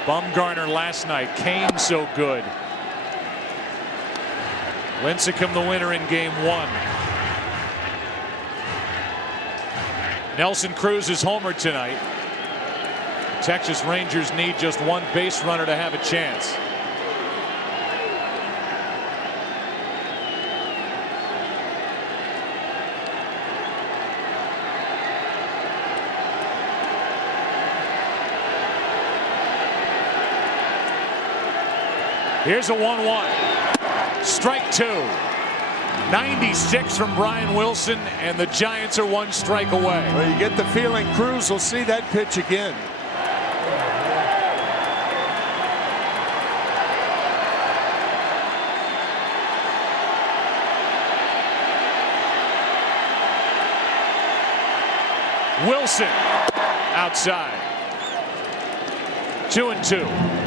Bumgarner last night. Kane so good. Lincecum the winner in Game 1. Nelson Cruz is homered tonight. Texas Rangers need just 1 base runner to have a chance. Here's a 1-1. Strike 2. 96 from Brian Wilson, and the Giants are 1 strike away. Well, you get the feeling Cruz will see that pitch again. Wilson outside. 2-2.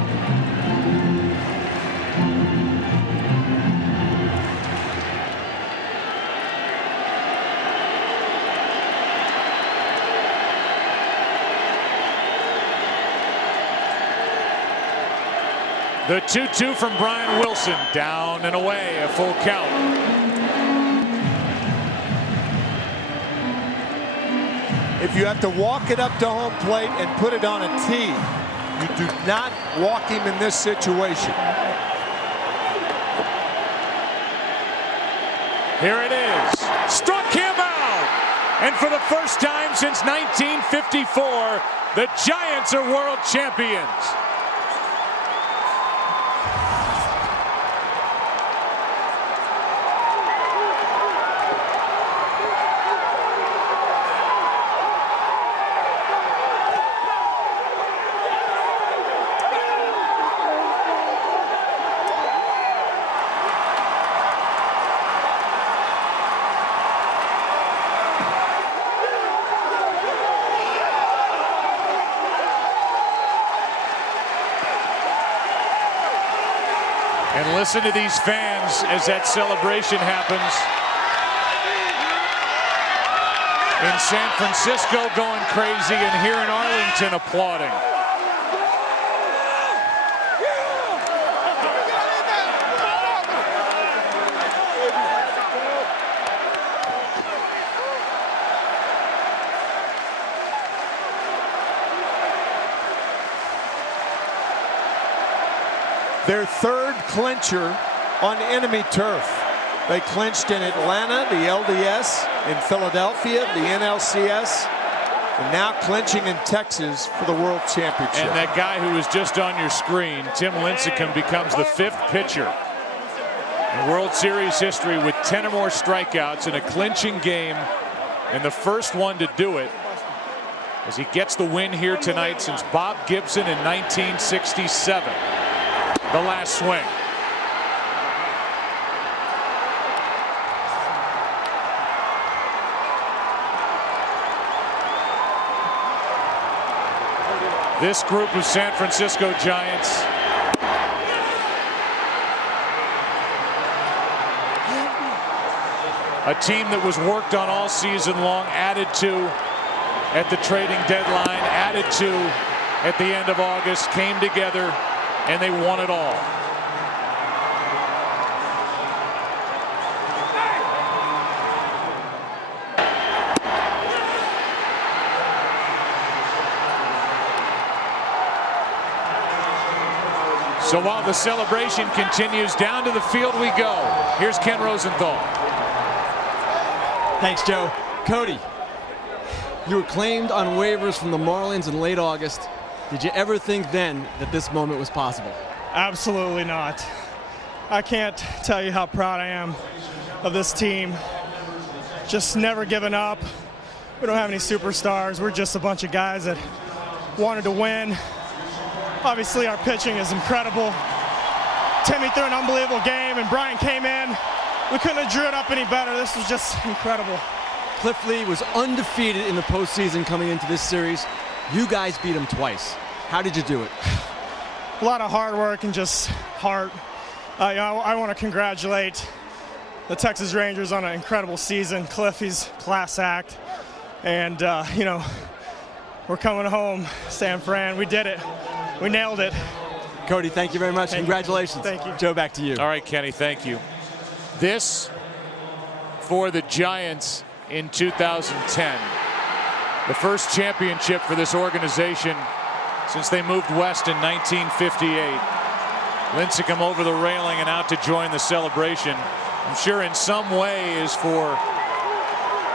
The 2-2 from Brian Wilson, down and away, a full count. If you have to walk it up to home plate and put it on a tee, you do not walk him in this situation. Here it is. Struck him out. And for the first time since 1954, the Giants are world champions. And listen to these fans as that celebration happens. In San Francisco going crazy, and here in Arlington applauding. Their third clincher on enemy turf. They clinched in Atlanta, the LDS, in Philadelphia, the NLCS, and now clinching in Texas for the World Championship. And that guy who was just on your screen, Tim Lincecum, becomes the 5th pitcher in World Series history with 10 or more strikeouts in a clinching game, and the first one to do it, as he gets the win here tonight since Bob Gibson in 1967. The last swing. This group of San Francisco Giants a team that was worked on all season long, added to at the trading deadline, added to at the end of August, came together and they won it all. So while the celebration continues, down to the field we go. Here's Ken Rosenthal. Thanks, Joe. Cody, you were claimed on waivers from the Marlins in late August. Did you ever think then that this moment was possible? Absolutely not. I can't tell you how proud I am of this team. Just never giving up. We don't have any superstars. We're just a bunch of guys that wanted to win. Obviously, our pitching is incredible. Timmy threw an unbelievable game, and Brian came in. We couldn't have drew it up any better. This was just incredible. Cliff Lee was undefeated in the postseason coming into this series. You guys beat him twice. How did you do it? A lot of hard work and just heart. I want to congratulate the Texas Rangers on an incredible season. Cliff, he's class act. And, we're coming home, San Fran. We did it. We nailed it. Cody, thank you very much. Congratulations. Thank you. Joe, back to you. All right, Kenny, thank you. This for the Giants in 2010. The first championship for this organization since they moved west in 1958. Lincecum over the railing and out to join the celebration. I'm sure in some way is for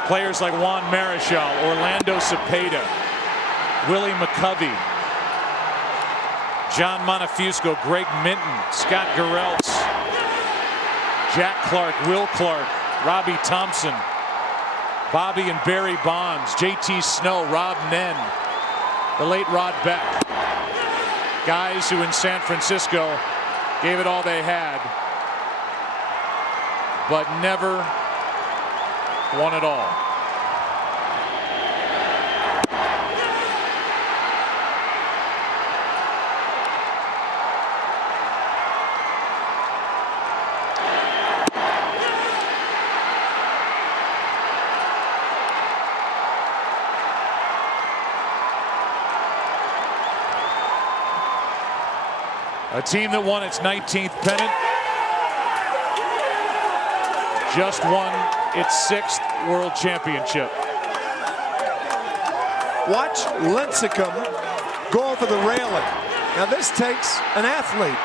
players like Juan Marichal, Orlando Cepeda, Willie McCovey, John Montefiusco, Greg Minton, Scott Garrelts, Jack Clark, Will Clark, Robbie Thompson, Bobby and Barry Bonds, JT Snow, Rob Nen, the late Rod Beck. Guys who in San Francisco gave it all they had, but never won it all. A team that won its 19th pennant just won its 6th world championship. Watch Lincecum go over the railing. Now this takes an athlete.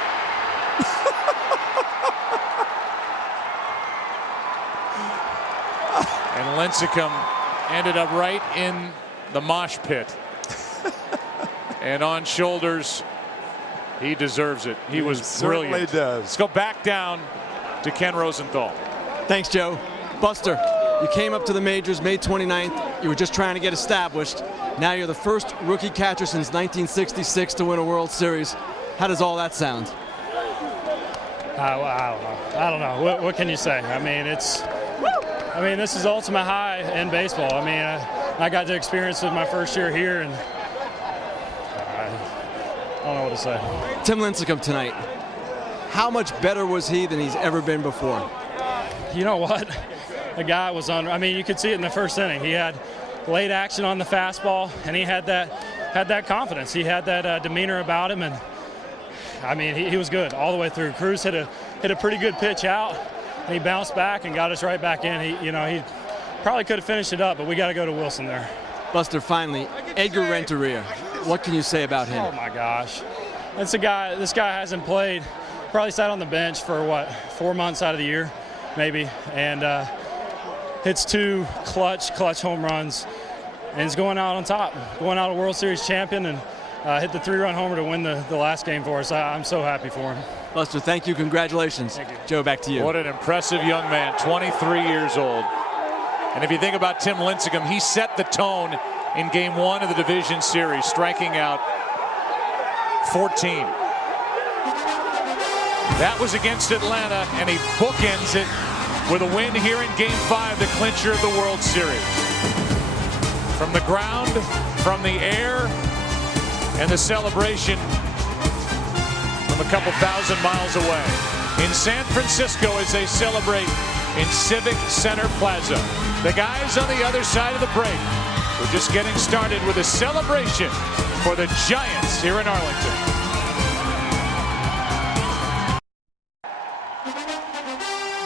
And Lincecum ended up right in the mosh pit. And on shoulders, he deserves it. He was brilliant. Certainly does. Let's go back down to Ken Rosenthal. Thanks, Joe. Buster, you came up to the majors May 29th. You were just trying to get established. Now you're the first rookie catcher since 1966 to win a World Series. How does all that sound? I don't know. What can you say? I mean, this is the ultimate high in baseball. I mean, I got to experience it my first year here, and I don't know what to say. Tim Lincecum tonight. How much better was he than he's ever been before? You know what? The guy was on. I mean, you could see it in the first inning. He had late action on the fastball, and he had that confidence. He had that demeanor about him, and I mean, he was good all the way through. Cruz hit a pretty good pitch out, and he bounced back and got us right back in. He probably could have finished it up, but we got to go to Wilson there. Buster, finally, Edgar Renteria. What can you say about him? Oh my gosh, that's a guy. This guy hasn't played. Probably sat on the bench for what, 4 months out of the year, maybe, and hits 2 clutch home runs, and he's going out on top, going out a World Series champion, and hit the 3-run homer to win the last game for us. I'm so happy for him. Buster, thank you. Congratulations. Thank you. Joe, back to you. What an impressive young man, 23 years old. And if you think about Tim Lincecum, he set the tone in Game 1 of the division series, striking out 14. That was against Atlanta, and he bookends it with a win here in Game 5, the clincher of the World Series. From the ground, from the air, and the celebration from a couple thousand miles away. In San Francisco as they celebrate in Civic Center Plaza. The guys on the other side of the break were just getting started with a celebration for the Giants here in Arlington.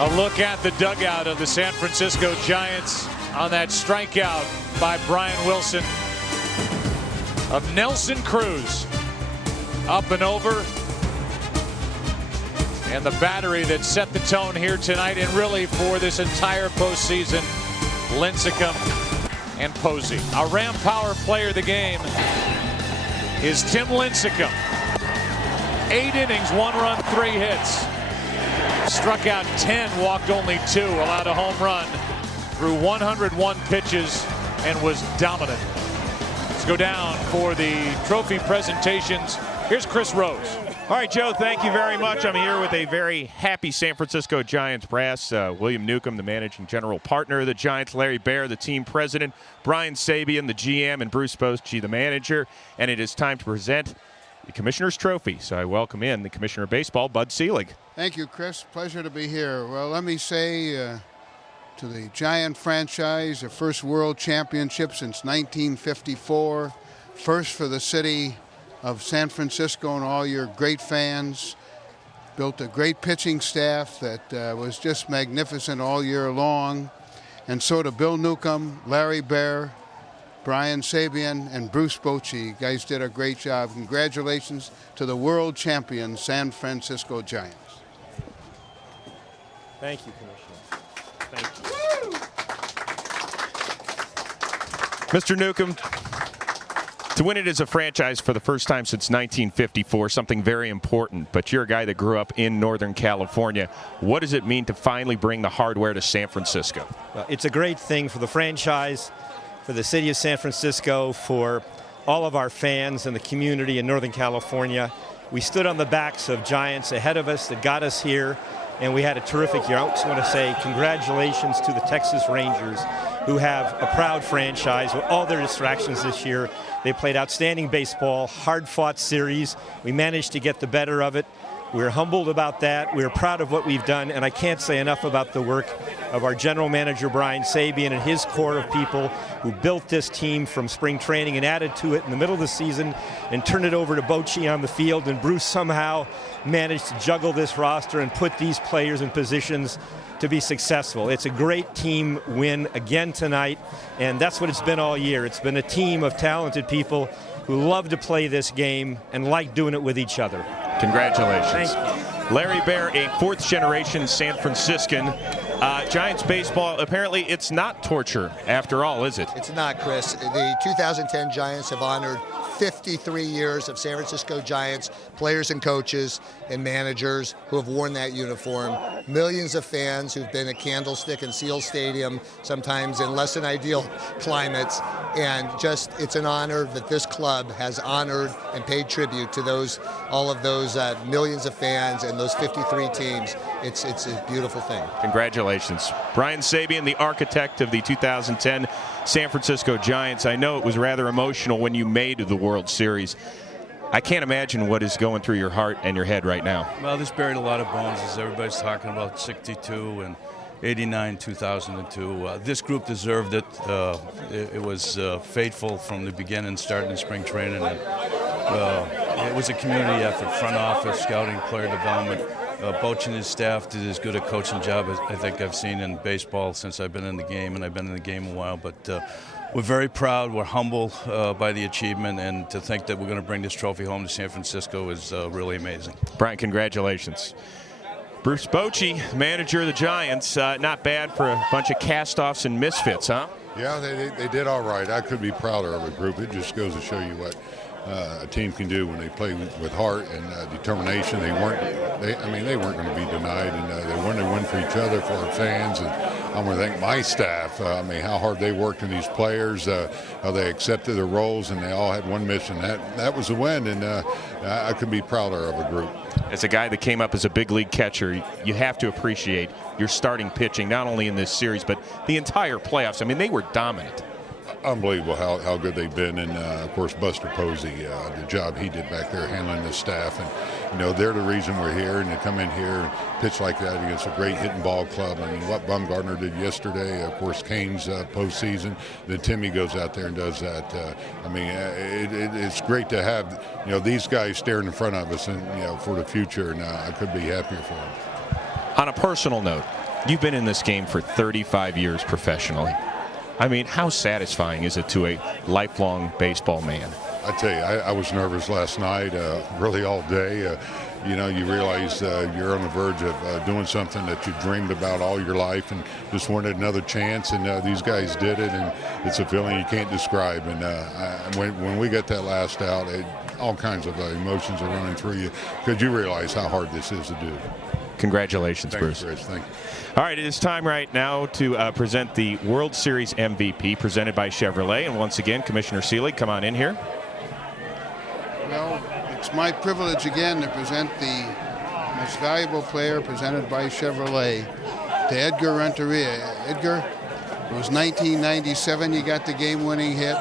A look at the dugout of the San Francisco Giants on that strikeout by Brian Wilson of Nelson Cruz. Up and over. And the battery that set the tone here tonight and really for this entire postseason, Lincecum and Posey. Our Ram Power player of the game is Tim Lincecum. 8 innings, 1 run, 3 hits. Struck out 10, walked only 2, allowed a home run through 101 pitches and was dominant. Let's go down for the trophy presentations. Here's Chris Rose. All right, Joe, thank you very much. I'm here with a very happy San Francisco Giants brass. William Newcomb, the managing general partner of the Giants, Larry Baer, the team president, Brian Sabian, the GM, and Bruce Bochy, the manager. And it is time to present the Commissioner's Trophy. So I welcome in the Commissioner of Baseball, Bud Selig. Thank you, Chris. Pleasure to be here. Well, let me say to the Giant franchise, the first world championship since 1954, first for the city of San Francisco and all your great fans. Built a great pitching staff that was just magnificent all year long. And so to Bill Newcomb, Larry Baer, Brian Sabian, and Bruce Bochy. You guys did a great job. Congratulations to the world champion San Francisco Giants. Thank you, Commissioner. Thank you. Mr. Newcomb, to win it as a franchise for the first time since 1954, something very important, but you're a guy that grew up in Northern California. What does it mean to finally bring the hardware to San Francisco? Well, it's a great thing for the franchise, for the city of San Francisco, for all of our fans and the community in Northern California. We stood on the backs of giants ahead of us that got us here, and we had a terrific year. I just want to say congratulations to the Texas Rangers, who have a proud franchise with all their distractions this year. They played outstanding baseball, hard-fought series. We managed to get the better of it, We're humbled about that. We're proud of what we've done, and I can't say enough about the work of our general manager, Brian Sabian, and his core of people who built this team from spring training and added to it in the middle of the season and turned it over to Bochy on the field. And Bruce somehow managed to juggle this roster and put these players in positions to be successful. It's a great team win again tonight, and that's what it's been all year. It's been a team of talented people who love to play this game and like doing it with each other. Congratulations. Thank you. Larry Baer, a fourth-generation San Franciscan. Giants baseball, apparently it's not torture after all, is it? It's not, Chris. The 2010 Giants have honored 53 years of San Francisco Giants players and coaches and managers who have worn that uniform. Millions of fans who've been at Candlestick and Seal Stadium, sometimes in less than ideal climates. And just, it's an honor that this club has honored and paid tribute to all of those millions of fans and those 53 teams. It's a beautiful thing. Congratulations. Brian Sabian, the architect of the 2010 San Francisco Giants. I know it was rather emotional when you made the World Series. I can't imagine what is going through your heart and your head right now. Well, this buried a lot of bones, as everybody's talking about 62 and 89, 2002. This group deserved it. It was faithful from the beginning, starting in spring training. And, it was a community effort, front office, scouting, player development. Boch and his staff did as good a coaching job as I think I've seen in baseball since I've been in the game, and I've been in the game a while. But we're very proud, we're humble by the achievement, and to think that we're going to bring this trophy home to San Francisco is really amazing. Brian, congratulations. Bruce Bochy, manager of the Giants. Not bad for a bunch of cast-offs and misfits, huh? Yeah, they did all right. I could be prouder of a group. It just goes to show you what a team can do when they play with heart and determination. They weren't going to be denied, and they wanted to win for each other, for our fans. And I want to thank my staff. How hard they worked in these players, how they accepted their roles, and they all had one mission. That was the win, and I could be prouder of a group. As a guy that came up as a big league catcher, you have to appreciate your starting pitching, not only in this series, but the entire playoffs. I mean, they were dominant. Unbelievable how good they've been, and of course Buster Posey, the job he did back there handling the staff, and they're the reason we're here, and to come in here and pitch like that against a great hitting ball club. I mean, what Bumgarner did yesterday, of course Kane's postseason, then Timmy goes out there and does that. It's great to have these guys staring in front of us, and for the future, and I could be happier for them. On a personal note, you've been in this game for 35 years professionally. I mean, how satisfying is it to a lifelong baseball man? I tell you, I was nervous last night, really all day. You realize you're on the verge of doing something that you dreamed about all your life and just wanted another chance, and these guys did it, and it's a feeling you can't describe. And when we got that last out, all kinds of emotions are running through you because you realize how hard this is to do. Congratulations, Bruce. Thanks, Chris. Thank you. All right, it is time right now to present the World Series MVP presented by Chevrolet. And once again, Commissioner Seelig, come on in here. Well, it's my privilege again to present the most valuable player presented by Chevrolet to Edgar Renteria. Edgar, it was 1997 you got the game-winning hit.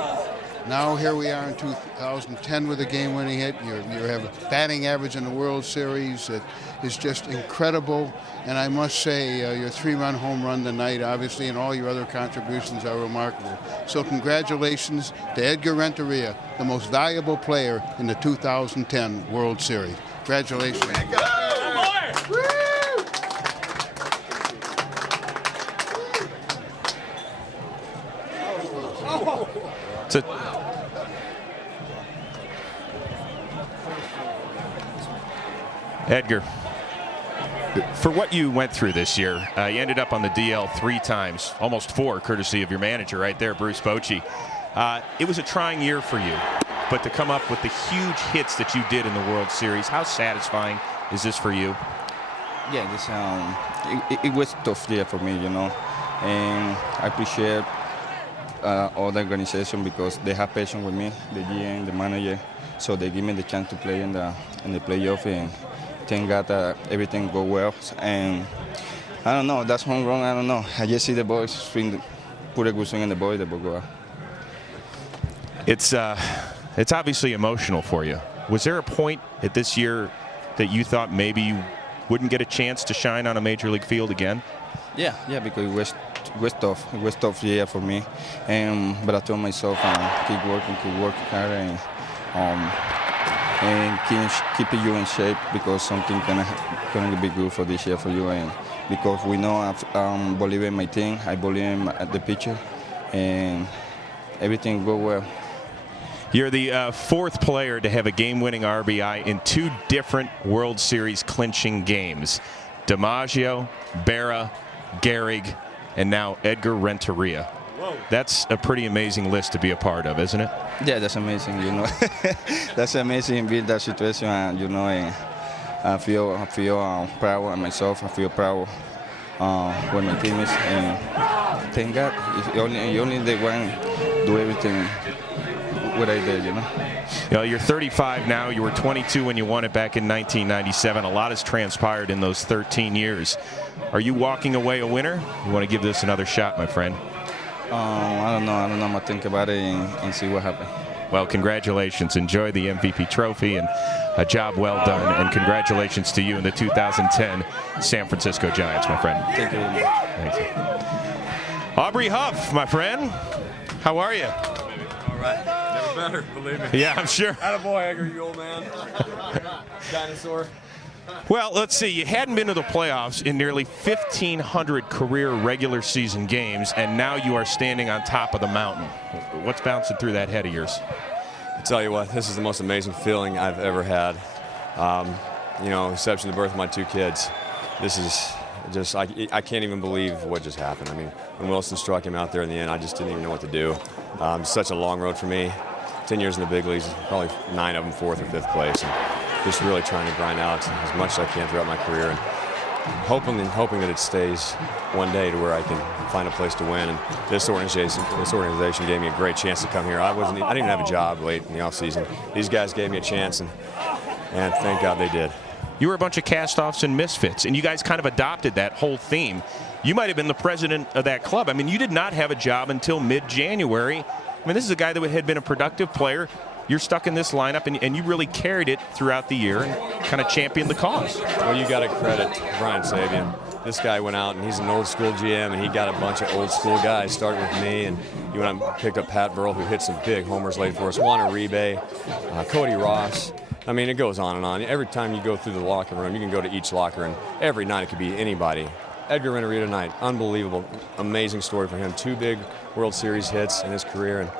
Now here we are in 2010 with a game-winning hit. You have a batting average in the World Series that is just incredible. And I must say, your 3-run home run tonight, obviously, and all your other contributions are remarkable. So congratulations to Edgar Renteria, the most valuable player in the 2010 World Series. Congratulations. Edgar, for what you went through this year, you ended up on the DL 3 times, almost 4, courtesy of your manager right there, Bruce Bochy. It was a trying year for you, but to come up with the huge hits that you did in the World Series, how satisfying is this for you? Yeah, it was a tough year for me, and I appreciate all the organization because they have patience with me, the GM, the manager, so they give me the chance to play in the playoff, and thank God that everything go well. And I don't know, that's home run, I don't know. I just see the boys swing, put a good swing in the ball go out. It's obviously emotional for you. Was there a point at this year that you thought maybe you wouldn't get a chance to shine on a major league field again? Yeah, because it was tough. It was tough year for me, but I told myself, keep working hard, and keep you in shape because something gonna be good for this year for you. And because we know I believe in my team, I believe in the pitcher, and everything go well. You're the fourth player to have a game-winning RBI in 2 different World Series clinching games. DiMaggio, Berra, Gehrig, and now Edgar Renteria. Whoa. That's a pretty amazing list to be a part of, isn't it? Yeah, that's amazing, you know. That's amazing being that situation, and you know, I feel proud of myself. I feel proud when my team is, and thank God. You only the one do everything what I did, you know. You know, you're 35 now. You were 22 when you won it back in 1997. A lot has transpired in those 13 years. Are you walking away a winner? You want to give this another shot, my friend? I don't know. I'm going to think about it and see what happens. Well, congratulations. Enjoy the MVP trophy and a job well done. And congratulations to you in the 2010 San Francisco Giants, my friend. Thank you very much. Thank you. Aubrey Huff, my friend. How are you? All right. Never better, believe me. Yeah, I'm sure. Attaboy, Edgar, you old man. Dinosaur. Well, let's see. You hadn't been to the playoffs in nearly 1,500 career regular season games, and now you are standing on top of the mountain. What's bouncing through that head of yours? I tell you what, this is the most amazing feeling I've ever had. You know, exception to the birth of my 2 kids. This is just, I can't even believe what just happened. I mean, when Wilson struck him out there in the end, I just didn't even know what to do. Such a long road for me. 10 years in the big leagues, probably 9 of them 4th or 5th place. And just really trying to grind out as much as I can throughout my career, and hoping that it stays one day to where I can find a place to win. And this organization gave me a great chance to come here. I didn't even have a job late in the offseason. These guys gave me a chance, and thank God they did. You were a bunch of cast-offs and misfits, and you guys kind of adopted that whole theme. You might have been the president of that club. I mean, you did not have a job until mid-January. I mean, this is a guy that had been a productive player. You're stuck in this lineup, and you really carried it throughout the year and kind of championed the cause. Well, you got to credit Brian Sabian. This guy went out, and he's an old-school GM, and he got a bunch of old-school guys, starting with me, and you went out and picked up Pat Burrell, who hit some big homers late for us, Juan Uribe, Cody Ross. I mean, it goes on and on. Every time you go through the locker room, you can go to each locker, and every night it could be anybody. Edgar Renteria tonight, unbelievable, amazing story for him. 2 big World Series hits in his career, and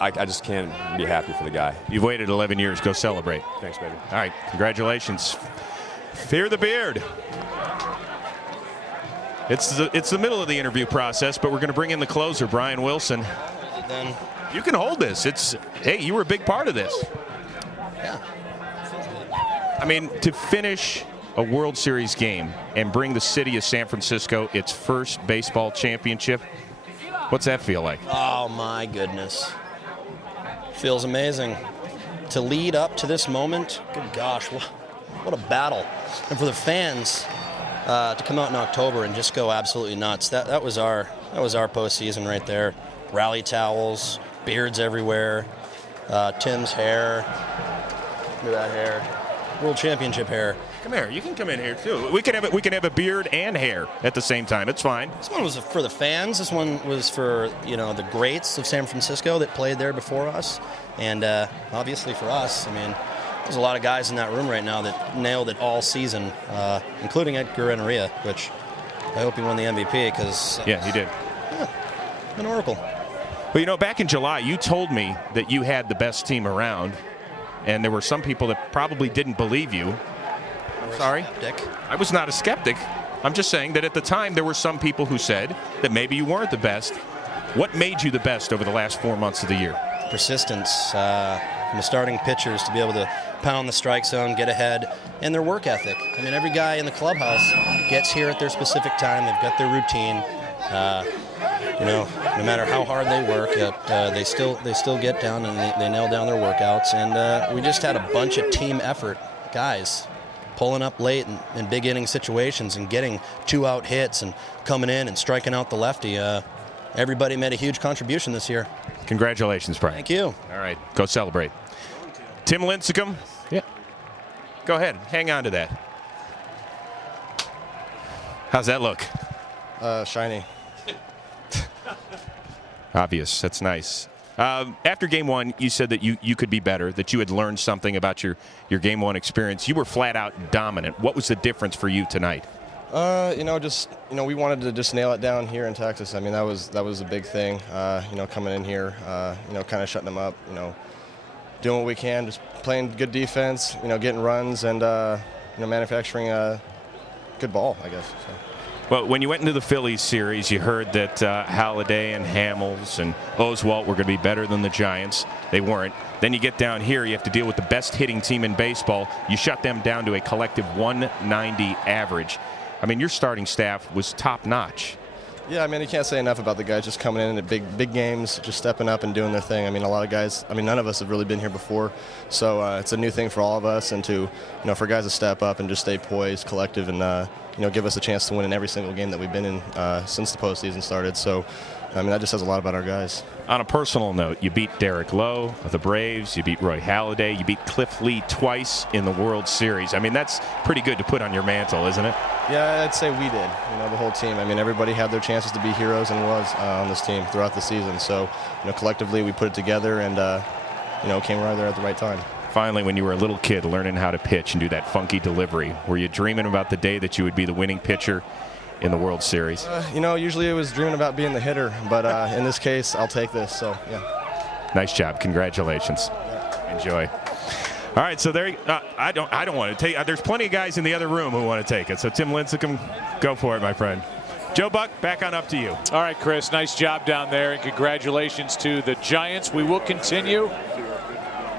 I just can't be happy for the guy. You've waited 11 years. Go celebrate. Thanks, baby. All right. Congratulations. Fear the beard. It's the middle of the interview process, but we're going to bring in the closer, Brian Wilson. Then you can hold this. Hey, you were a big part of this. Yeah. I mean, to finish a World Series game and bring the city of San Francisco its first baseball championship, what's that feel like? Oh, my goodness. Feels amazing. To lead up to this moment, good gosh, what a battle. And for the fans to come out in October and just go absolutely nuts. That was our postseason right there. Rally towels, beards everywhere, Tim's hair. Look at that hair. World Championship hair. Come here. You can come in here too. We can have a beard and hair at the same time. It's fine. This one was for the fans. This one was for the greats of San Francisco that played there before us, and obviously for us. I mean, there's a lot of guys in that room right now that nailed it all season, including Edgar Renteria, which I hope he won the MVP because yeah, he did. Yeah, an oracle. Well, back in July, you told me that you had the best team around, and there were some people that probably didn't believe you. Sorry? I was not a skeptic. I'm just saying that at the time there were some people who said that maybe you weren't the best. What made you the best over the last 4 months of the year? Persistence from the starting pitchers to be able to pound the strike zone, get ahead, and their work ethic. I mean, every guy in the clubhouse gets here at their specific time. They've got their routine. No matter how hard they work, they still get down and they nail down their workouts. And we just had a bunch of team effort guys pulling up late in big inning situations and getting 2-out hits and coming in and striking out the lefty. Everybody made a huge contribution this year. Congratulations, Brian. Thank you. All right, go celebrate. Tim Lincecum. Yeah. Go ahead. Hang on to that. How's that look? Shiny. Obvious. That's nice. After game one, you said that you could be better, that you had learned something about your game one experience. You were flat out dominant. What was the difference for you tonight? We wanted to just nail it down here in Texas. I mean, that was a big thing. Coming in here, kind of shutting them up. Doing what we can, just playing good defense. Getting runs and manufacturing a good ball, I guess. So. Well, when you went into the Phillies series, you heard that Halladay and Hamels and Oswalt were going to be better than the Giants. They weren't. Then you get down here, you have to deal with the best hitting team in baseball. You shut them down to a collective 190 average. I mean, your starting staff was top-notch. Yeah, I mean, you can't say enough about the guys just coming in at big games, just stepping up and doing their thing. I mean, a lot of guys, none of us have really been here before, so it's a new thing for all of us, and for guys to step up and just stay poised, collective, and give us a chance to win in every single game that we've been in since the postseason started. So, that just says a lot about our guys. On a personal note, you beat Derek Lowe of the Braves, you beat Roy Halladay, you beat Cliff Lee twice in the World Series. I mean, that's pretty good to put on your mantle, isn't it? Yeah, I'd say we did. The whole team. I mean, everybody had their chances to be heroes and was on this team throughout the season. So, collectively we put it together and, came right there at the right time. Finally, when you were a little kid learning how to pitch and do that funky delivery, were you dreaming about the day that you would be the winning pitcher in the World Series? Usually it was dreaming about being the hitter, but in this case, I'll take this. So, yeah. Nice job. Congratulations. Enjoy. All right, so there. I don't want to take. There's plenty of guys in the other room who want to take it. So Tim Lincecum, go for it, my friend. Joe Buck, back on up to you. All right, Chris. Nice job down there, and congratulations to the Giants. We will continue.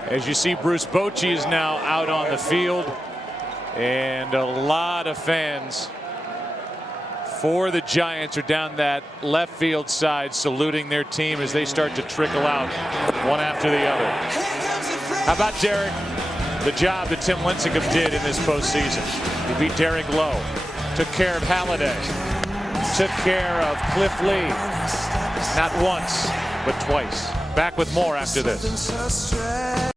As you see, Bruce Bochy is now out on the field, and a lot of fans for the Giants are down that left field side saluting their team as they start to trickle out one after the other. How about Derek? The job that Tim Lincecum did in this postseason. He beat Derek Lowe, took care of Halladay, took care of Cliff Lee, not once, but twice. Back with more after this.